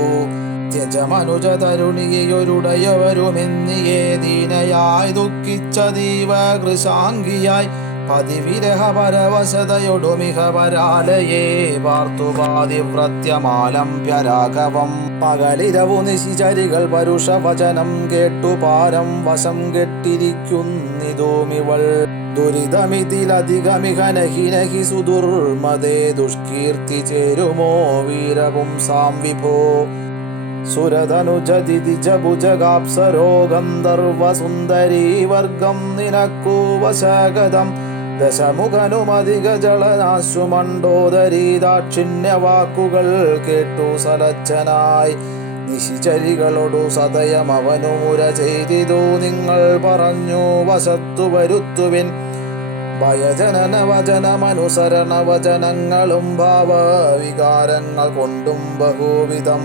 ത്യജമനുജതരുണിയൊരുടയവരുമെന്നിയേ ദീനയായി ദുഃഖിച്ചതീവ കൃശാംഗിയായി. പതിവിരഹ പരവശതയൊടുമിഹ പരാലയേ പാർത്തുപാതിവ്രത്യമാലംപ്യരാഘവം. പകലിരവു നിശിചരികൾ പരുഷവചനം കേട്ടു പാരം വശം കെട്ടിരിക്കുന്നിതോമിവൾ. ദുരിതമിതിലധികമിഹ നഹി നഹി സുദുർമദേ ദുഷ്കീർത്തി ചേരുമോ വീരപുംസാം വിഭോ. സുരതനുജതിജഭുജഗാപ്സരോ ഗന്ധർവസുന്ദരീ വർഗം നിനക്കു വശഗതം. ദശമുഖനുമധികജളനാശു മണ്ഡോദരീ ദാക്ഷിണ്യവാക്കുകൾ കേട്ടു സലജ്ജനായി. നിശിചരികളോടു സദയം അവനു മുര ചെയ്തിതു നിങ്ങൾ പറഞ്ഞു വശത്തു വരുത്തുവിൻ. ഭയജനന വചനമനുസരണ വചനങ്ങളും ഭാവവികാരങ്ങൾ കൊണ്ടും ബഹുവിധം.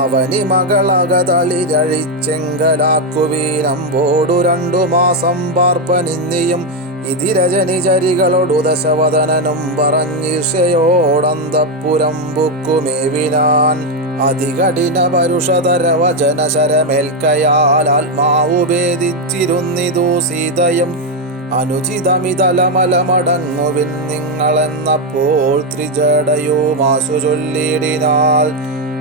അവനി മകളകതളിരഴിച്ചെങ്കലാക്കുവീനമ്പോടു 2 മാസം പാർപ്പനിന്നിയും. ഇതിരജനിചരികളോടു ദശവദനനും പറഞ്ഞീർഷയോടന്തപ്പുരം ബുക്കുമേവിനാൻ. അതികഠിന പരുഷതര വചന ശരമേൽക്കയാൽ ആത്മാവു ഭേദിച്ചിരുന്നിതു സീതയും. അനുചിതമിതലമലമടങ്ങുവിൻ നിങ്ങളെന്നപ്പോൾ ത്രിജടയുമാശു ചൊല്ലിടിനാൾ.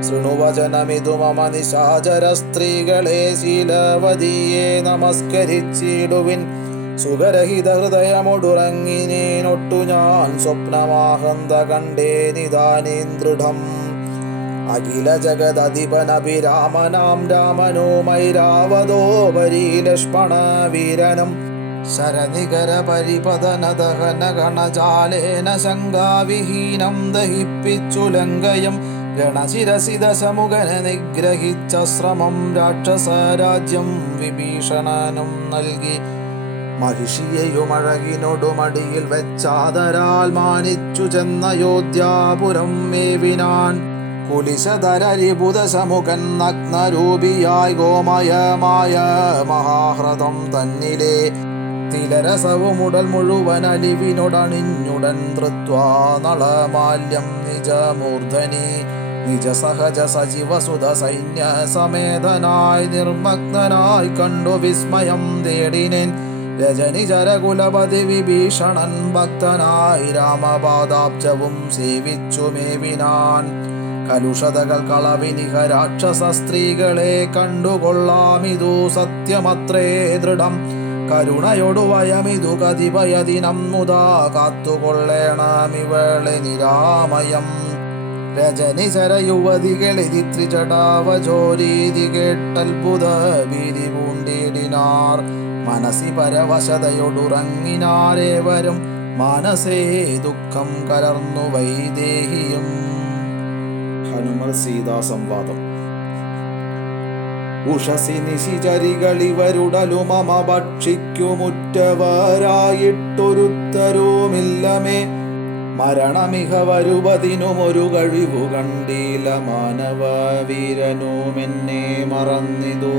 ശൃണുവചനമിതു മമ നിശാചര സ്ത്രീകളെ ശീലവതിയെ നമസ്കരിച്ചിടുവിൻ. സുഖരഹിത ഹൃദയമൊടുറങ്ങിനേനൊട്ടു ഞാൻ സ്വപ്നമാഹന്ത കണ്ടേനിതാനീം ദൃഢം. അഖില ജഗദധിപനഭിരാമനാം രാമനോമൈരാവതോപരി ലക്ഷ്മണ വീരനും. ശരനികര പരിപതന ദഹന ഗണജാലേന ശങ്കാവിഹീനം ദഹിപ്പിച്ചു ലങ്കയും. ഗണശിരസി ദശമുഖന നിഗ്രഹിച്ച ശ്രമം രാക്ഷസരാജ്യം വിഭീഷണനും നൽകി. മഹിഷിയെയുമഴകിനൊടുമടിയിൽ വെച്ചാദരാൽ മാനിച്ചു ചെന്നയോധ്യാപുരം മേവിനാൻ. കുലിശധരരിപുദശമുഖൻ നഗ്നരൂപിയായി ഗോമയമായ മഹാഹ്രദം തന്നിലെ. തിലരസവുമുടൽ മുഴുവൻ അലിവിനൊടണിഞ്ഞുടൻ ധൃത്വാ നളമാല്യം നിജമൂർധനി. നിജ സഹജ സജീവസുത സൈന്യ സമേതനായി നിർമ്മഗ്നനായി കണ്ടു വിസ്മയം തേടിനേൻ രജനി ജരകുലപതി വിഭീഷണൻ ഭക്തനായി രാമപാദാബ്ജവും സേവിച്ചു മേവിനാൻ കലുഷതകൾ കളവിനിഹ രാക്ഷസ സ്ത്രീകളെ കണ്ടുകൊള്ളാമിതു സത്യമത്രേ ദൃഢം കരുണയൊടു വയമിതു കതിഭയദിനം മുതാ കാത്തുകൊള്ളേണമിവളെ നിരാമയം രജനിചര യുവതികളിതി ത്രിജടാവജോരീതി കേട്ടത്ഭുത ഭീതി പൂണ്ടിടിനാർ മനസി പരവശതയൊടുറങ്ങിനാരേവരും മനസേ ദുഃഖം കലർന്നു വൈദേഹിയും. ഹനുമൽ സീതാ സംവാദം. ഉഷസി നിശിചരികളിവരുടലുമമ ഭക്ഷിക്കുമുറ്റവരായിട്ടൊരുത്തരുമില്ലമേ മരണമിഹ വരുവതിനുമൊരു കഴിവു കണ്ടീല മാനവ വീരനുമെന്നെ മറന്നിതു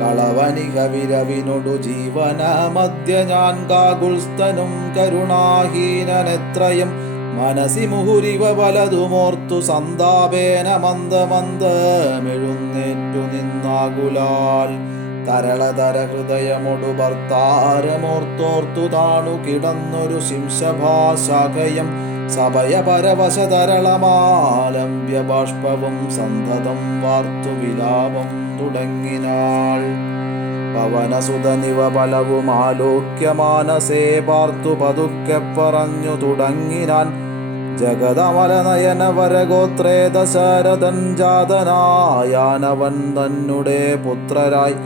കളവനിക വിരവിനൊടു ജീവന മധ്യ ഞാൻ കാകുൽസ്ഥനും കരുണാഹീനനെത്രയും മനസി മുഹുരിവ വലതുമോർത്തു സന്താപേന മന്ദമന്ദമെഴുന്നേറ്റു നിന്നാകുലാൽ തരളതര ഹൃദയമൊടു ഭർത്താരമോർത്തോർത്തു താണു കിടന്നൊരു ശിംശഭാശാഖയം സഭയ പരവശതരളമാലംബ്യ ബാഷ്പവും സന്തതം വാർത്തു വിലാപം തുടങ്ങിനാൾ പവനസുതനിവ ബലവും ആലോക്യ മാനസേ പാർത്തു പതുക്കെ പറഞ്ഞു തുടങ്ങിനാൻ ജഗതമലനയന വരഗോത്രേ ദശരഥൻ ജാതനായാനവൻ തന്നുടെ പുത്രരായി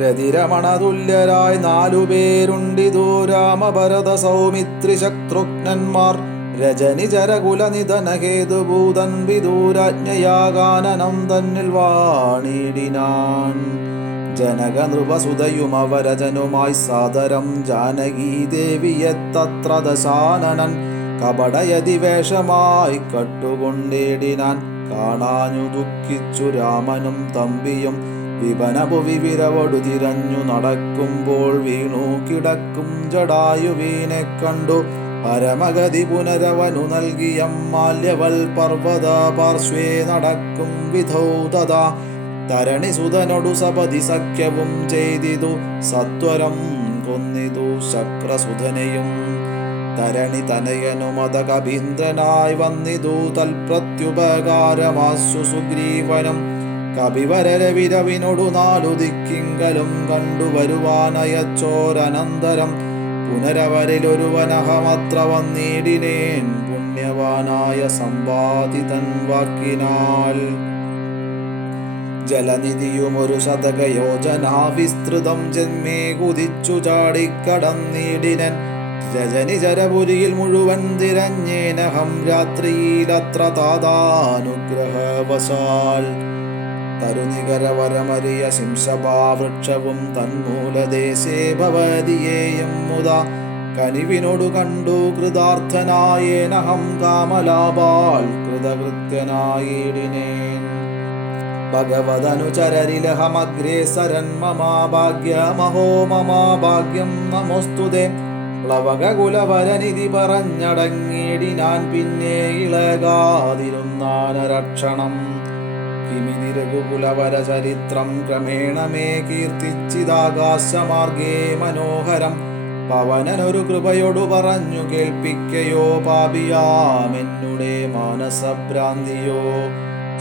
രതിരമണതുല്യരായി 4 പേരുണ്ടിതു രാമഭരത സൗമിത്രി ശത്രുഘ്നന്മാർ രജനി ജരകുലനിധന ഹേതുഭൂതൻ വിദൂരാജ്ഞയാകാനനം തന്നിൽ വാണിടിനാൻ ജനക നൃപസുതയും അവരജനുമായി സാദരം ജാനകീ ദേവിയെത്തത്ര ദശാനനൻ കപടയതിവേഷമായി കട്ടുകൊണ്ടിടിനാൻ കാണാഞ്ഞു ദുഃഖിച്ചു രാമനും തമ്പിയും വിപനഭുവി വിരവടു തിരഞ്ഞു നടക്കുമ്പോൾ വീണു കിടക്കും ജടായുവീനെ കണ്ടു പരമഗതി പുനരവനു നൽകിയ മാല്യവൽ പർവ്വത പാർശ്വേ നടക്കും വിധൗ തഥാ തരണിസുതനൊടു സപതി സഖ്യവും ചെയ്തിതു സത്വരം കൊന്നിതു ശക്രസുധനെയും തരണി തനയനുമത കവീന്ദ്രനായി വന്നിതു തൽപ്രത്യുപകാരമാശു സുഗ്രീവനം കപിവരവിരവിനൊടു 4 ദിക്കിങ്കലും കണ്ടുവരുവാനയച്ചോരനന്തരം പുനരവരിലൊരുവനഹമത്ര വന്നിടിനേൻ പുണ്യവാനായ സമ്പാദിതൻ വാക്കിനാൽ ജലനിധിയുമൊരു ശതകയോജനാ വിസ്തൃതം ജന്മേ കുതിച്ചു ചാടിക്കടന്നിടിനൻ രജനി ജരപുരിയിൽ മുഴുവൻ തിരഞ്ഞേനഹം രാത്രിയിലത്ര താതാനുഗ്രഹവശാൽ തരുനികരവരമരിയ ശിംശഭാവൃക്ഷവും തന്മൂലദേശേ ഭവതിയേയും മുതാ കനിവിനോടു കണ്ടു കൃതാർത്ഥനായേനഹം കാമലാപാൽ കൃതകൃത്യനായിടിനേൻ ഭഗവദനുചരരിലഹമഗ്രേസരൻ മമാഭാഗ്യമഹോ മമാഭാഗ്യം നമോസ്തുതേ പ്ലവകുലവരനിധി പറഞ്ഞടങ്ങിടിനാൻ പിന്നെ ഇളകാതിരുന്നാനരക്ഷണം കിമിതി രഘുകുലവര ചരിത്രം ക്രമേണ മേ കീർത്തിച്ചിതാകാശമാർഗേ മനോഹരം പവനനൊരു കൃപയോടു പറഞ്ഞു കേൾപ്പിക്കയോ പാപിയാമെന്നുടെ മാനസഭ്രാന്തിയോ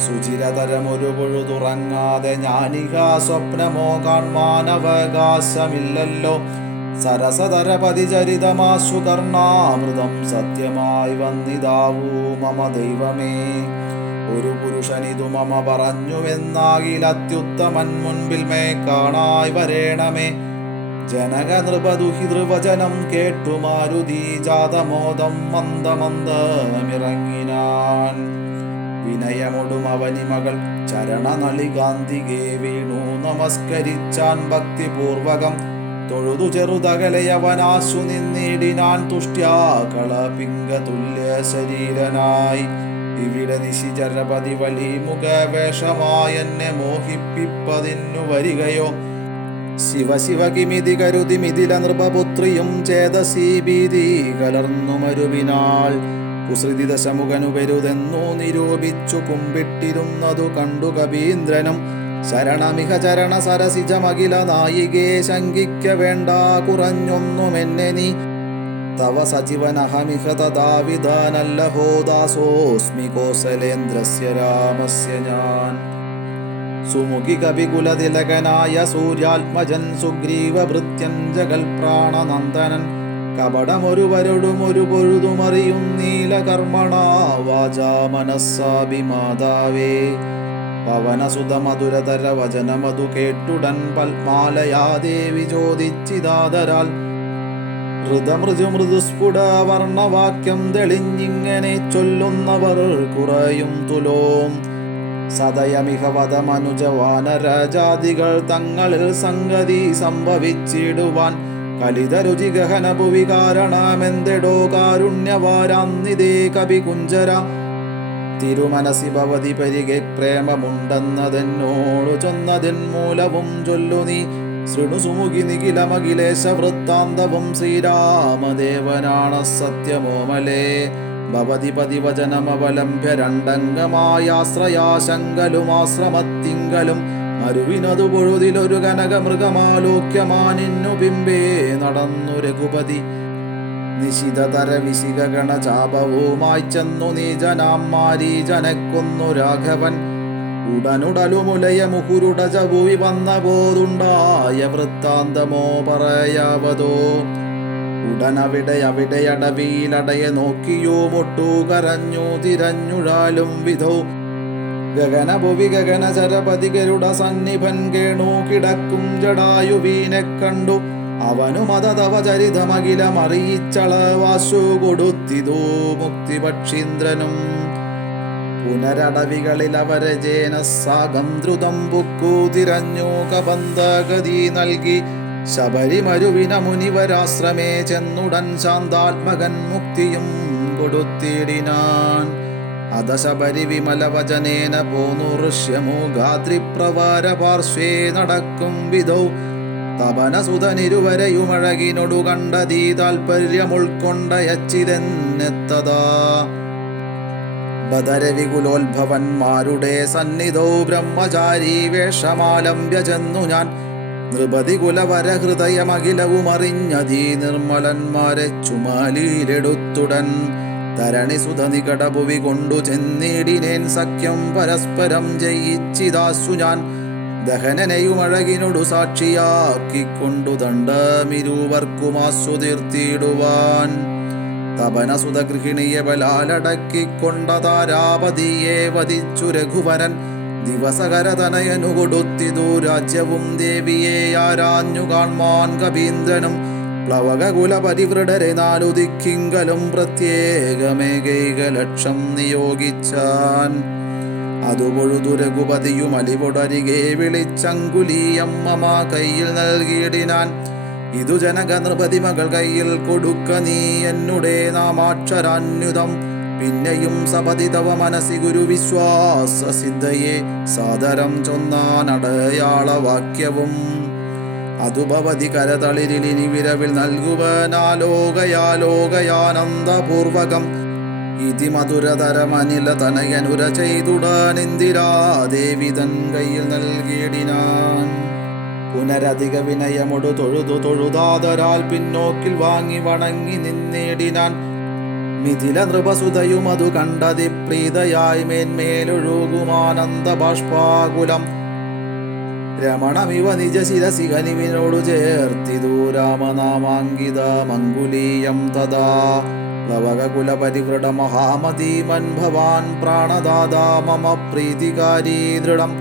സുചിരതരമൊരു പൊഴുതുറങ്ങാതെ ഞാനിക സ്വപ്നമോ കാൺമാനവകാശമില്ലല്ലോ സരസതരപതിചരിതമാശു കർണാമൃതം സത്യമായി വന്നിതാവൂ മമ ദൈവമേ ഒരു പുരുഷനിതു മമ പറഞ്ഞുവെന്നാകിൽ അത്യുത്തമൻ മുൻപിൽ മേ കാണായി വരേണമേ ജനക നൃപദുഹി ധ്രുവചനം കേട്ടു മാരുതി ജാതമോദം മന്ദമന്ദമിറങ്ങിനാൻ വിനയമൊടും അവനി മകൾ ചരണനളികാന്തികെ വീണു നമസ്കരിച്ചാൻ ഭക്തിപൂർവകം തൊഴുതു ചെറുതകലയവനാശു നിന്നിടിനാൻ തുഷ്ട്യാ കളപിംഗ തുല്യ ശരീരനായി ഇവിടെ നിശിചരപതി വലി മുഖവേഷമായെന്നെ മോഹിപ്പിപ്പതിന്നു വരികയോ ശിവ ശിവ കിമിതി കരുതി മിഥില നൃപപുത്രിയും ചേതസി ഭീതി കലർന്നു മരുവിനാൾ കുസൃതി ദശമുഖനു പെരുതെന്നു നിരൂപിച്ചു കുമ്പിട്ടിരുന്നതു കണ്ടു കവീന്ദ്രനും. ശരണമിഹ ചരണ സരസിജമഖില നായികേ, ശങ്കിക്ക വേണ്ട കുറഞ്ഞൊന്നുമെന്നെ നീ. തവ സജീവനഹമിഹ തഥാവിധാനല്ലഹോ ദാസോസ്മി കോസലേന്ദ്രസ്യ രാമസ്യ ഞാൻ. സുമുഖി കവികുലതിലകനായ സൂര്യാത്മജൻ സുഗ്രീവഭൃത്യൻ ജഗൽപ്രാണനന്ദനൻ. കപടമൊരുവരോടുമൊരു പൊഴുതുമറിയും നീലകർമ്മണ വാചാ മനസ്സാഭിമാതാവേ. പവനസുത മധുരതര വചനമതു കേട്ടുടൻ പൽമാലയാ ദേവി ചോദിച്ചിതാദരാൽ. ഹൃദമൃജു മൃദുസ്ഫുട വർണ്ണവാക്യം തെളിഞ്ഞിങ്ങനെ ചൊല്ലുന്നവർ കുറയും തുലോം. സദയമിഹ വധമനുജ വാനരജാതികൾ തങ്ങളിൽ സംഗതി സംഭവിച്ചിടുവാൻ. കലിതരുചി ഗഹന ഭുവി കാരണമെന്തെടോ കാരുണ്യവാരാന്നിതേ കവികുഞ്ചര. തിരുമനസി ഭവതി പരികെ പ്രേമമുണ്ടെന്നതെന്നോടു ചൊന്നതിൻ മൂലവും ചൊല്ലു നീ. ശൃണു സുമുഖി നിഖിലമഖിലേശ വൃത്താന്തവും ശ്രീരാമദേവനാണ സത്യമോമലേ. ഭവതി പതിവചനമവലംബ്യ രണ്ടംഗമായാശ്രയാശങ്കലുമാശ്രമത്തിങ്കലും. മരുവിനതു പൊഴുതിലൊരു കനകമൃഗമാലോക്യമാനിന്നു പിമ്പേ നടന്നു രഘുപതി. നിശിതതര വിശികഗണ ചാപവുമായി ചെന്നു നീജനാം മാരീജനക്കൊന്നു രാഘവൻ. ഉടനുടലുമുലയ മുഹുരുടജഭുവി വന്ന പോതുണ്ടായ വൃത്താന്തമോ പറയാവതോ. ഉടനവിടെയടവിയിലടയെ നോക്കിയോ മൊട്ടു കരഞ്ഞു തിരഞ്ഞുഴാലും വിധോ. ഗഗനഭുവി ഗഗനചരപതി ഗരുഡ സന്നിഭൻ കേണു കിടക്കും ജടായുവീനെ കണ്ടു. അവനു മതതവ ചരിതമഖിലമറിയിച്ചളവാശു കൊടുത്തിതോ മുക്തിപക്ഷീന്ദ്രനും. പുനരടവികളിൽ അവരെ ജേനസാഗം ദ്രുതം ബുക്കു തിരഞ്ഞു കബന്ധഗതി നൽകി. ശബരിമരുവിന മുനിവരാശ്രമേ ചെന്നുടൻ ശാന്താത്മകൻ മുക്തിയും കൊടുത്തിടിനാൻ. അത ശബരി വിമലവചനേന പോന്നു ഋഷ്യമൂഗാദ്രിപ്രവാര പാർശ്വേ നടക്കും വിധൗ. തപനസുതനിരുവരെയുമഴകിനൊടു കണ്ടതീ താൽപര്യമുൾക്കൊണ്ടയച്ചിതെന്നെത്തതാ. ബദരവികുലോത്ഭവന്മാരുടെ സന്നിധൗ ബ്രഹ്മചാരി വേഷമാലംബ്യ ചെന്നു ഞാൻ. നൃപതി കുലവര ഹൃദയമഖിലവുമറിഞ്ഞതീ നിർമ്മലന്മാരെ ചുമലിയിലെടുത്തുടൻ. തരണിസുത നികടഭുവി കൊണ്ടു ചെന്നിടിനേൻ സഖ്യം പരസ്പരം ജയിച്ചിതാശു ഞാൻ. ദഹനനെയുമഴകിനൊടു സാക്ഷിയാക്കിക്കൊണ്ടു ദണ്ഡമിരുവർക്കുമാശു തീർത്തിടുവാൻ. തപനസുത ഗൃഹിണിയെ ബലാലടക്കിക്കൊണ്ട താരാപതിയെ വധിച്ചു രഘുവരൻ. ദിവസകരതനയനു കൊടുത്തിതു രാജ്യവും ദേവിയെ ആരാഞ്ഞു കാൺമാൻ കവീന്ദ്രനും. പ്ലവകകുല പരിവൃഢരെ നാലു ദിക്കിങ്കലും പ്രത്യേകമേകൈക ലക്ഷം നിയോഗിച്ചാൻ. അതുപൊഴുതു രഘുപതിയും അലിവൊടരികെ വിളിച്ചങ്കുലീയമ്മ കയ്യിൽ നൽകിയിടിനാൻ. ഇതു ജനക നൃപതി മകൾ കയ്യിൽ കൊടുക്ക നീ എന്നുടെ നാമാക്ഷരാന്യുതം. പിന്നെയും സപതി തവ മനസി ഗുരുവിശ്വാസ സിദ്ധയെ സാദരം ചൊന്നാനടയാളവാക്യവും. അതുഭവതി കരതളിരിലിനി വിരവിൽ നൽകുവനാലോകയാലോകയാനന്ദപൂർവകം. ഇതി മധുരതരമനില തനയനുര ചെയ്തുടാനിന്ദിരാദേവി തൻ കയ്യിൽ നൽകിയിടിനാൻ. പുനരധിക വിനയമൊടു തൊഴുതാതരാൽ പിന്നോക്കിൽ വാങ്ങി വണങ്ങി നിന്നിടിനാൻ. മിഥില നൃപസുതയും അതു കണ്ടതി പ്രീതയായി മേന്മേലൊഴുകുമാനന്ദ ബാഷ്പാകുലം. രമണമിവ നിജ ശിരസികനിവിനോടു ചേർത്തിതു രാമനാമാങ്കിത മങ്കുലീയം തഥാ. പ്ലവകകുല പരിവൃഢ മഹാമതീമൻ ഭവാൻ പ്രാണദാതാ മമ പ്രീതികാരീ ദൃഢം.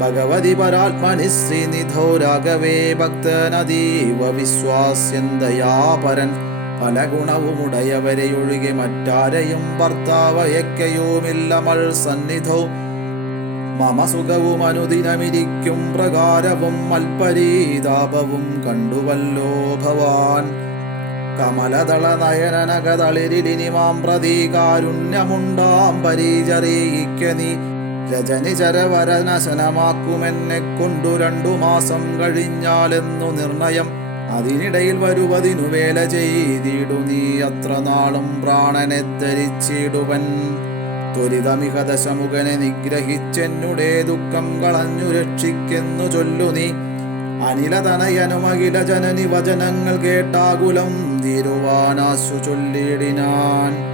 ഭഗവതി പരാത്മനി ശ്രീനിധോ രാഘവേ ഭക്തനതീവ വിശ്വാസ്യന്തയാപരൻ. പല ഗുണവുമുടയവരെയൊഴികെ മറ്റാരെയും ഭർത്താവയക്കയുമില്ലമൾ സന്നിധോ. മമ സുഖവും അനുദിനമിരിക്കും പ്രകാരവും അൽപരീതാപവും കണ്ടുവല്ലോ ഭവാൻ. കമലദള നയനനകതളിരിലിനി മാം പ്രതീകാരുണ്യമുണ്ടാം പരിചറിയിക്ക നീ. രജനി ചരവരനശനമാക്കുമെന്നെ കൊണ്ടു 2 മാസം കഴിഞ്ഞാലെന്നു നിർണയം. അതിനിടയിൽ വരുവതിനു വേല ചെയ്തിടു നീ അത്ര നാളും പ്രാണനെ ധരിച്ചിടുവൻ. ത്വരിതമിക ദശമുഖനെ നിഗ്രഹിച്ചെന്നുടെ ദുഃഖം കളഞ്ഞു രക്ഷിക്കെന്നു ചൊല്ലു നീ. അനിലതനയനും അഖില ജനനി വചനങ്ങൾ കേട്ടാകുലം തീരുവാനാശു ചൊല്ലിടിനാൻ.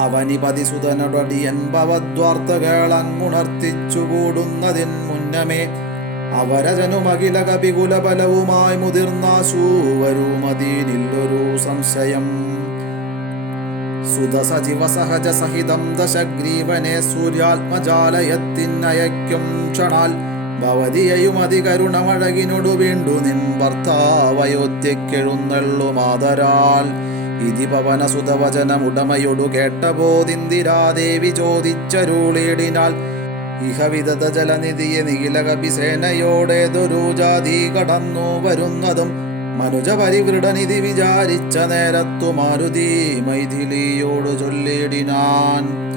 അവനിപതിസുതനൊടടിയൻ ഭവദ്വാർത്തകളങ്ങുണർത്തിച്ചുകൂടുന്നതിൻ മുന്നമേ അവരജനുമഖില കപികുല ബലവുമായി മുതിർന്നാശു വരുമതിനില്ലൊരു സംശയം. സുതസജീവ സഹജ സഹിതം ദശഗ്രീവനെ സൂര്യാത്മജാലയത്തിനയക്കും ക്ഷണാൽ ഭവതിയയും അതികരുണമഴകിനൊടു വീണ്ടു നിൻ ഭർത്താവയോധ്യക്കെഴുന്നള്ളു മാതരാൽ. ഇതി പവനസുതവചനമുടമയൊടു കേട്ടബോധിന്ദിരാദേവി ചോദിച്ചരുളിടിനാൽ. ഇഹ വിദത ജലനിധിയെ നീല കപിസേനയോടേതൊരു ജാതി കടന്നു വരുന്നതും മനുജ പരിവൃഢനിധി വിചാരിച്ച നേരത്തു മാരുതി മൈഥിലിയോടു ചൊല്ലിടിനാൻ.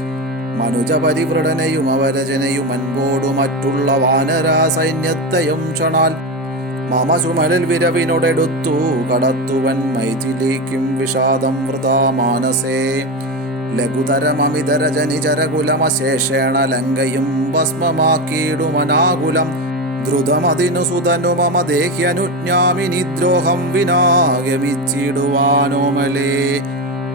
മനുജ പരിവൃഢനെയും അവരജനെയും അൻപോടു മറ്റുള്ള വാനര സൈന്യത്തെയും ക്ഷണാൽ മമസുമലിൽ വിരവിനോടെടുത്തു കടത്തുവൻ മൈഥിലിക്കും വിഷാദം വൃഥാ മാനസേ. ലഘുതരമമിതരജനിചരകുലമശേഷേണ ലങ്കയും ഭസ്മമാക്കിയിടുമനാകുലം ദ്രുതമതിനു സുതനു മമ ദേഹ്യനുജ്ഞാമിനി ദ്രോഹം വിനാഗമിച്ചിടുവാനോമലേ.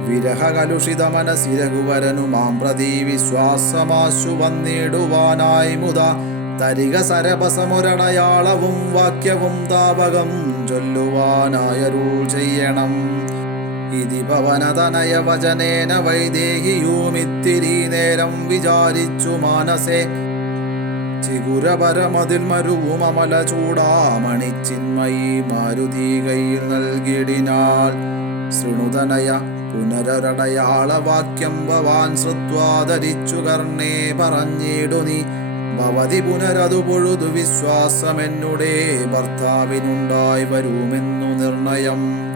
വിരഹ കലുഷിത മനസ്സി രഘുവരനു മാം പ്രതി വിശ്വാസമാശു വന്നിടുവാനായി മുത തരിക സരപസമൊരടയാളവും വാക്യവും താപകം ചൊല്ലുവാനായരുൾ ചെയ്യണം. ഇതി പവനതനയ വചനേന വൈദേഹിയുമിത്തിരി നേരം വിചാരിച്ചു മാനസേ. ചിഗുരപരമതിൽ മരുവും അമല ചൂടാമണിച്ചിന്മയി മാരുതി കയ്യിൽ നൽകിടിനാൽ. ശൃണുതനയ പുനരടയാളവാക്യം ഭവാൻ ശ്രുത്വാധരിച്ചു കർണേ പറഞ്ഞിടു നീ. ഭവതി പുനരതു പൊഴുതു വിശ്വാസമെന്നുടെ ഭർത്താവിനുണ്ടായി വരുമെന്നു നിർണയം.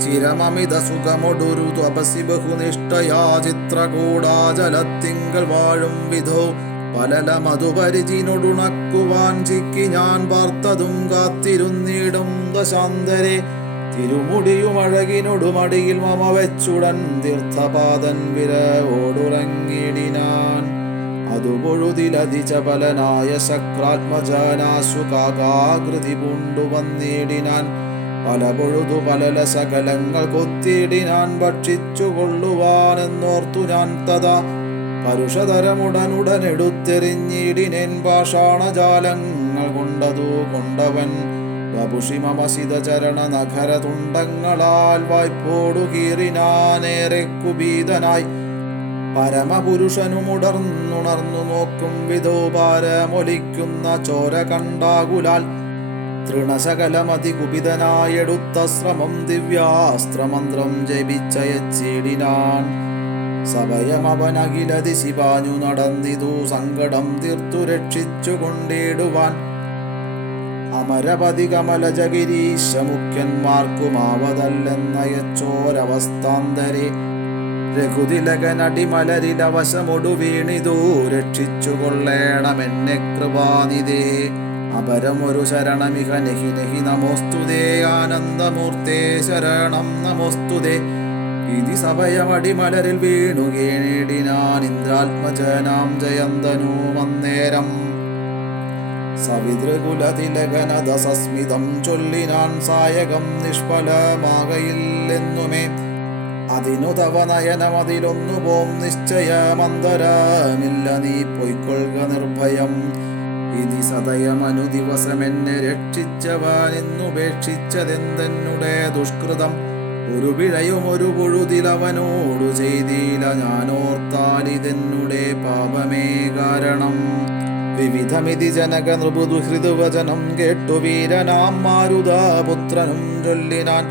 ചിരമമിത സുഖമൊടൊരു തപസി ബഹുനിഷ്ഠയാ ചിത്രകൂടാചലത്തിങ്കൽ വാഴും വിധോ പലല മധുപരിചിനൊടുണക്കുവാൻ ചിക്കി ഞാൻ പാർത്തതും കാത്തിരുന്നിടും ദശാന്തരെ. തിരുമുടിയുമഴകിനൊടുമടിയിൽ മമ വെച്ചുടൻ തീർത്ഥപാദൻ വിരവോടുറങ്ങിടിനാൻ. അതുപൊഴുതിലതിചപലനായ ശക്രാത്മജനാശു കാകാകൃതി പൂണ്ടു വന്നിടിനാൻ. പല പൊഴുതു പലല ശകലങ്ങൾ കൊത്തിയിടിനാൻ ഭക്ഷിച്ചു കൊള്ളുവാനെന്നോർത്തു ഞാൻ തഥാ. പരുഷതരമുടനുടനെടുത്തെറിഞ്ഞിടിനേൻ പാഷാണജാലങ്ങൾ കൊണ്ടതു കൊണ്ടവൻ. വപുഷി മമസിത ചരണ നഖര തുണ്ടങ്ങളാൽ വായ്പോടു കീറിനാനേറെ കുപീതനായി. പരമപുരുഷനുമുടർന്നുണർന്നു നോക്കും വിധോ പാരമൊലിക്കുന്ന ചോര കണ്ടാകുലാൽ. തൃണശകലമതികുപിതനായെടുത്ത ശ്രമം ദിവ്യാസ്ത്രമന്ത്രം ജപിച്ചയച്ചിടിനാൻ. സഭയമവനകിലതിശി പാഞ്ഞു നടന്നിതു സങ്കടം തീർത്തു രക്ഷിച്ചു കൊണ്ടിടുവാൻ. അമരപതി കമലജഗിരീശ മുഖ്യന്മാർക്കുമാവതല്ലെന്നയച്ചോരവസ്ഥാന്തരെ. രഘുതിലകനടിമലരിലവശമൊടു വീണിതു രക്ഷിച്ചു കൊള്ളേണമെന്നെ കൃപാനിധേ. അപരമൊരു ശരണമിഹ നെഹി നെഹി നമോസ്തുതേ ആനന്ദമൂർത്തേ ശരണം നമോസ്തുതേ. ഇതി സഭയമടിമലരിൽ വീണു കേണിടിനാൻ ഇന്ദ്രാത്മജനാം ജയന്തനു വന്നേരം. സവിതൃകുലതിലകനദസസ്മിതം ചൊല്ലിനാൻ സായകം നിഷ്ഫലമാകയില്ലെന്നുമേ. അതിനു തവ നയനമതിലൊന്നു പോം നിശ്ചയമന്തരമില്ല നീ പൊയ്ക്കൊള്ളുക നിർഭയം. ഇതി സദയമനു ദിവസമെന്നെ രക്ഷിച്ചവനെന്നുപേക്ഷിച്ചതെന്തെന്നുടെ ദുഷ്കൃതം. ഒരു പിഴയും ഒരു പൊഴുതിലവനോടു ചെയ്തില്ല ഞാനോർത്താലിതെന്നുടെ പാപമേ കാരണം. വിവിധമിതി ജനക നൃപുദുഹൃദുവചനം കേട്ടു വീരനാം മാരുതപുത്രനും ചൊല്ലിനാൻ.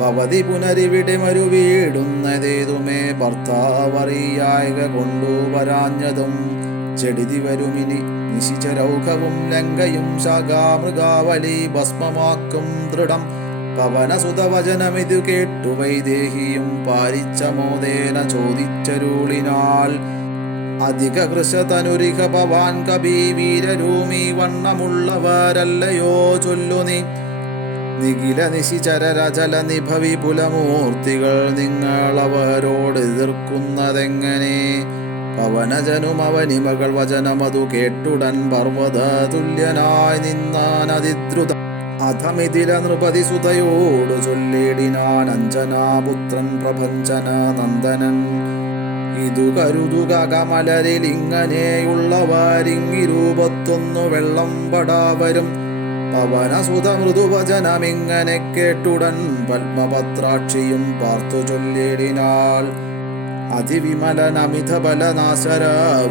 ഭവതി പുനരിവിടെ മരുവീടുന്നതേതുമേ ഭർത്താവറിയായക കൊണ്ടു വരാഞ്ഞതും. ചെടിതി വരുമിനി നിശിചരൗഖവും ലങ്കയും ശാഖാമൃഗാവലി ഭസ്മമാക്കും ദൃഢം. പവനസുതവചനമിതു കേട്ടു വൈദേഹിയും പാരിച്ച മോദേന ചോദിച്ചരുളിനാൾ. അധിക കൃശതനുരിക ഭവാൻ കവി വീരരൂമി വണ്ണമുള്ളവരല്ലയോ ചൊല്ലു നീ. നിഖില നിശിചരരചല നിഭവി പുലമൂർത്തികൾ നിങ്ങളവരോട് എതിർക്കുന്നതെങ്ങനെ? പവനജനും അവനിമകൾ വചനമതു കേട്ടുടൻ പർവ്വത തുല്യനായി നിന്നാനതിദ്രുതം. അധമിതില നൃപതി സുതയോടു ചൊല്ലിടിനാൻ അഞ്ജനാപുത്രൻ പ്രഭഞ്ജന നന്ദനൻ. ഇതു കരുതുക കമലരിൽ ഇങ്ങനെയുള്ളവരിങ്ങിരൂപത്തൊന്നു വെള്ളം പടാവരും. പവനസുത മൃദുവചനമിങ്ങനെ കേട്ടുടൻ പത്മപത്രാക്ഷിയും പാർത്തു ചൊല്ലിടിനാൾ. അതിവിമലനമിത ബലനാശര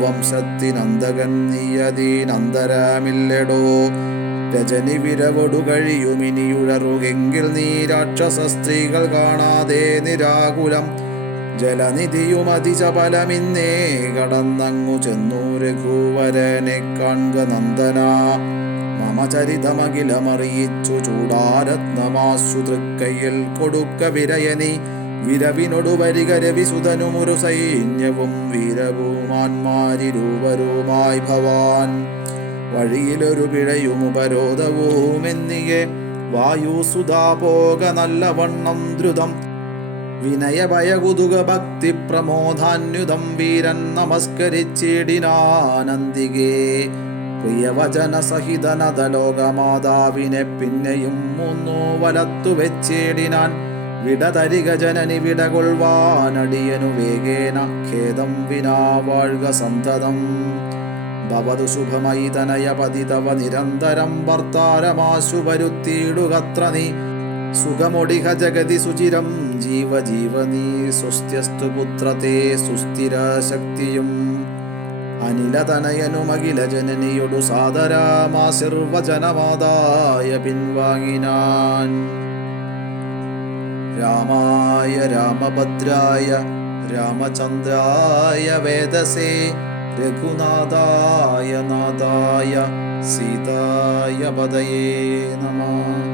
വംശത്തിനന്തകൻ നീയതീനന്തരമില്ലടോ. രജനി വിരവൊടു കഴിയുമിനിയുഴറുകെങ്കിൽ നീ രാക്ഷസ സ്ത്രീകൾ കാണാതെ നിരാകുലം. ജലനിധിയുമതിചപലമിന്നേ കടന്നങ്ങു ചെന്നു രഘുവരനെ കാൺക നന്ദന. മമ ചരിതമഖിലമറിയിച്ചു ചൂടാരത്നമാശു തൃക്കയ്യിൽ കൊടുക്ക വിരയനി. വിരവിനൊടു വരിക രവിസുതനുമൊരു സൈന്യവും വീരഭൂമാന്മാരിരൂപരുമായി ഭവാൻ. വഴിയിലൊരു പിഴയും ഉപരോധവുമെന്നിയെ വായുസുതാ പോക നല്ലവണ്ണം ദ്രുതം. വിനയഭയകുതുക ഭക്തി പ്രമോദാന്യുതം വീരൻ നമസ്കരിച്ചിടിനാനന്ദികേ. പ്രിയവചന സഹിതനതലോകമാതാവിനെ പിന്നെയും മൂന്നു വലത്തു വെച്ചിടിനാൻ. വിടതരിക ജനനി വിടകൊള്ളുവാനടിയനു വേഗേന ഖേദം വിനാ വാഴ്ക സന്തതം. ഭവതു ശുഭമയി തനയ പതിതവ നിരന്തരം ഭർത്താരമാശു വരുത്തിയിടുകത്ര നീ. സുഖമൊടിഹ ജഗതി സുചിരം ജീവ ജീവ നീ. സുസ്ഥ്യസ്തു പുത്രത്തെ സുസ്ഥിര ശക്തിയും. അനിലതനയനുമഖില ജനനിയൊടു സാദരമാശിർവചനമാതായ പിൻവാങ്ങിനാൻ. രാമായ രാമഭദ്രായ രാമചന്ദ്രായ വേദസേ രഘുനാഥായ നാഥായ സീതായ പദയേ നമഃ.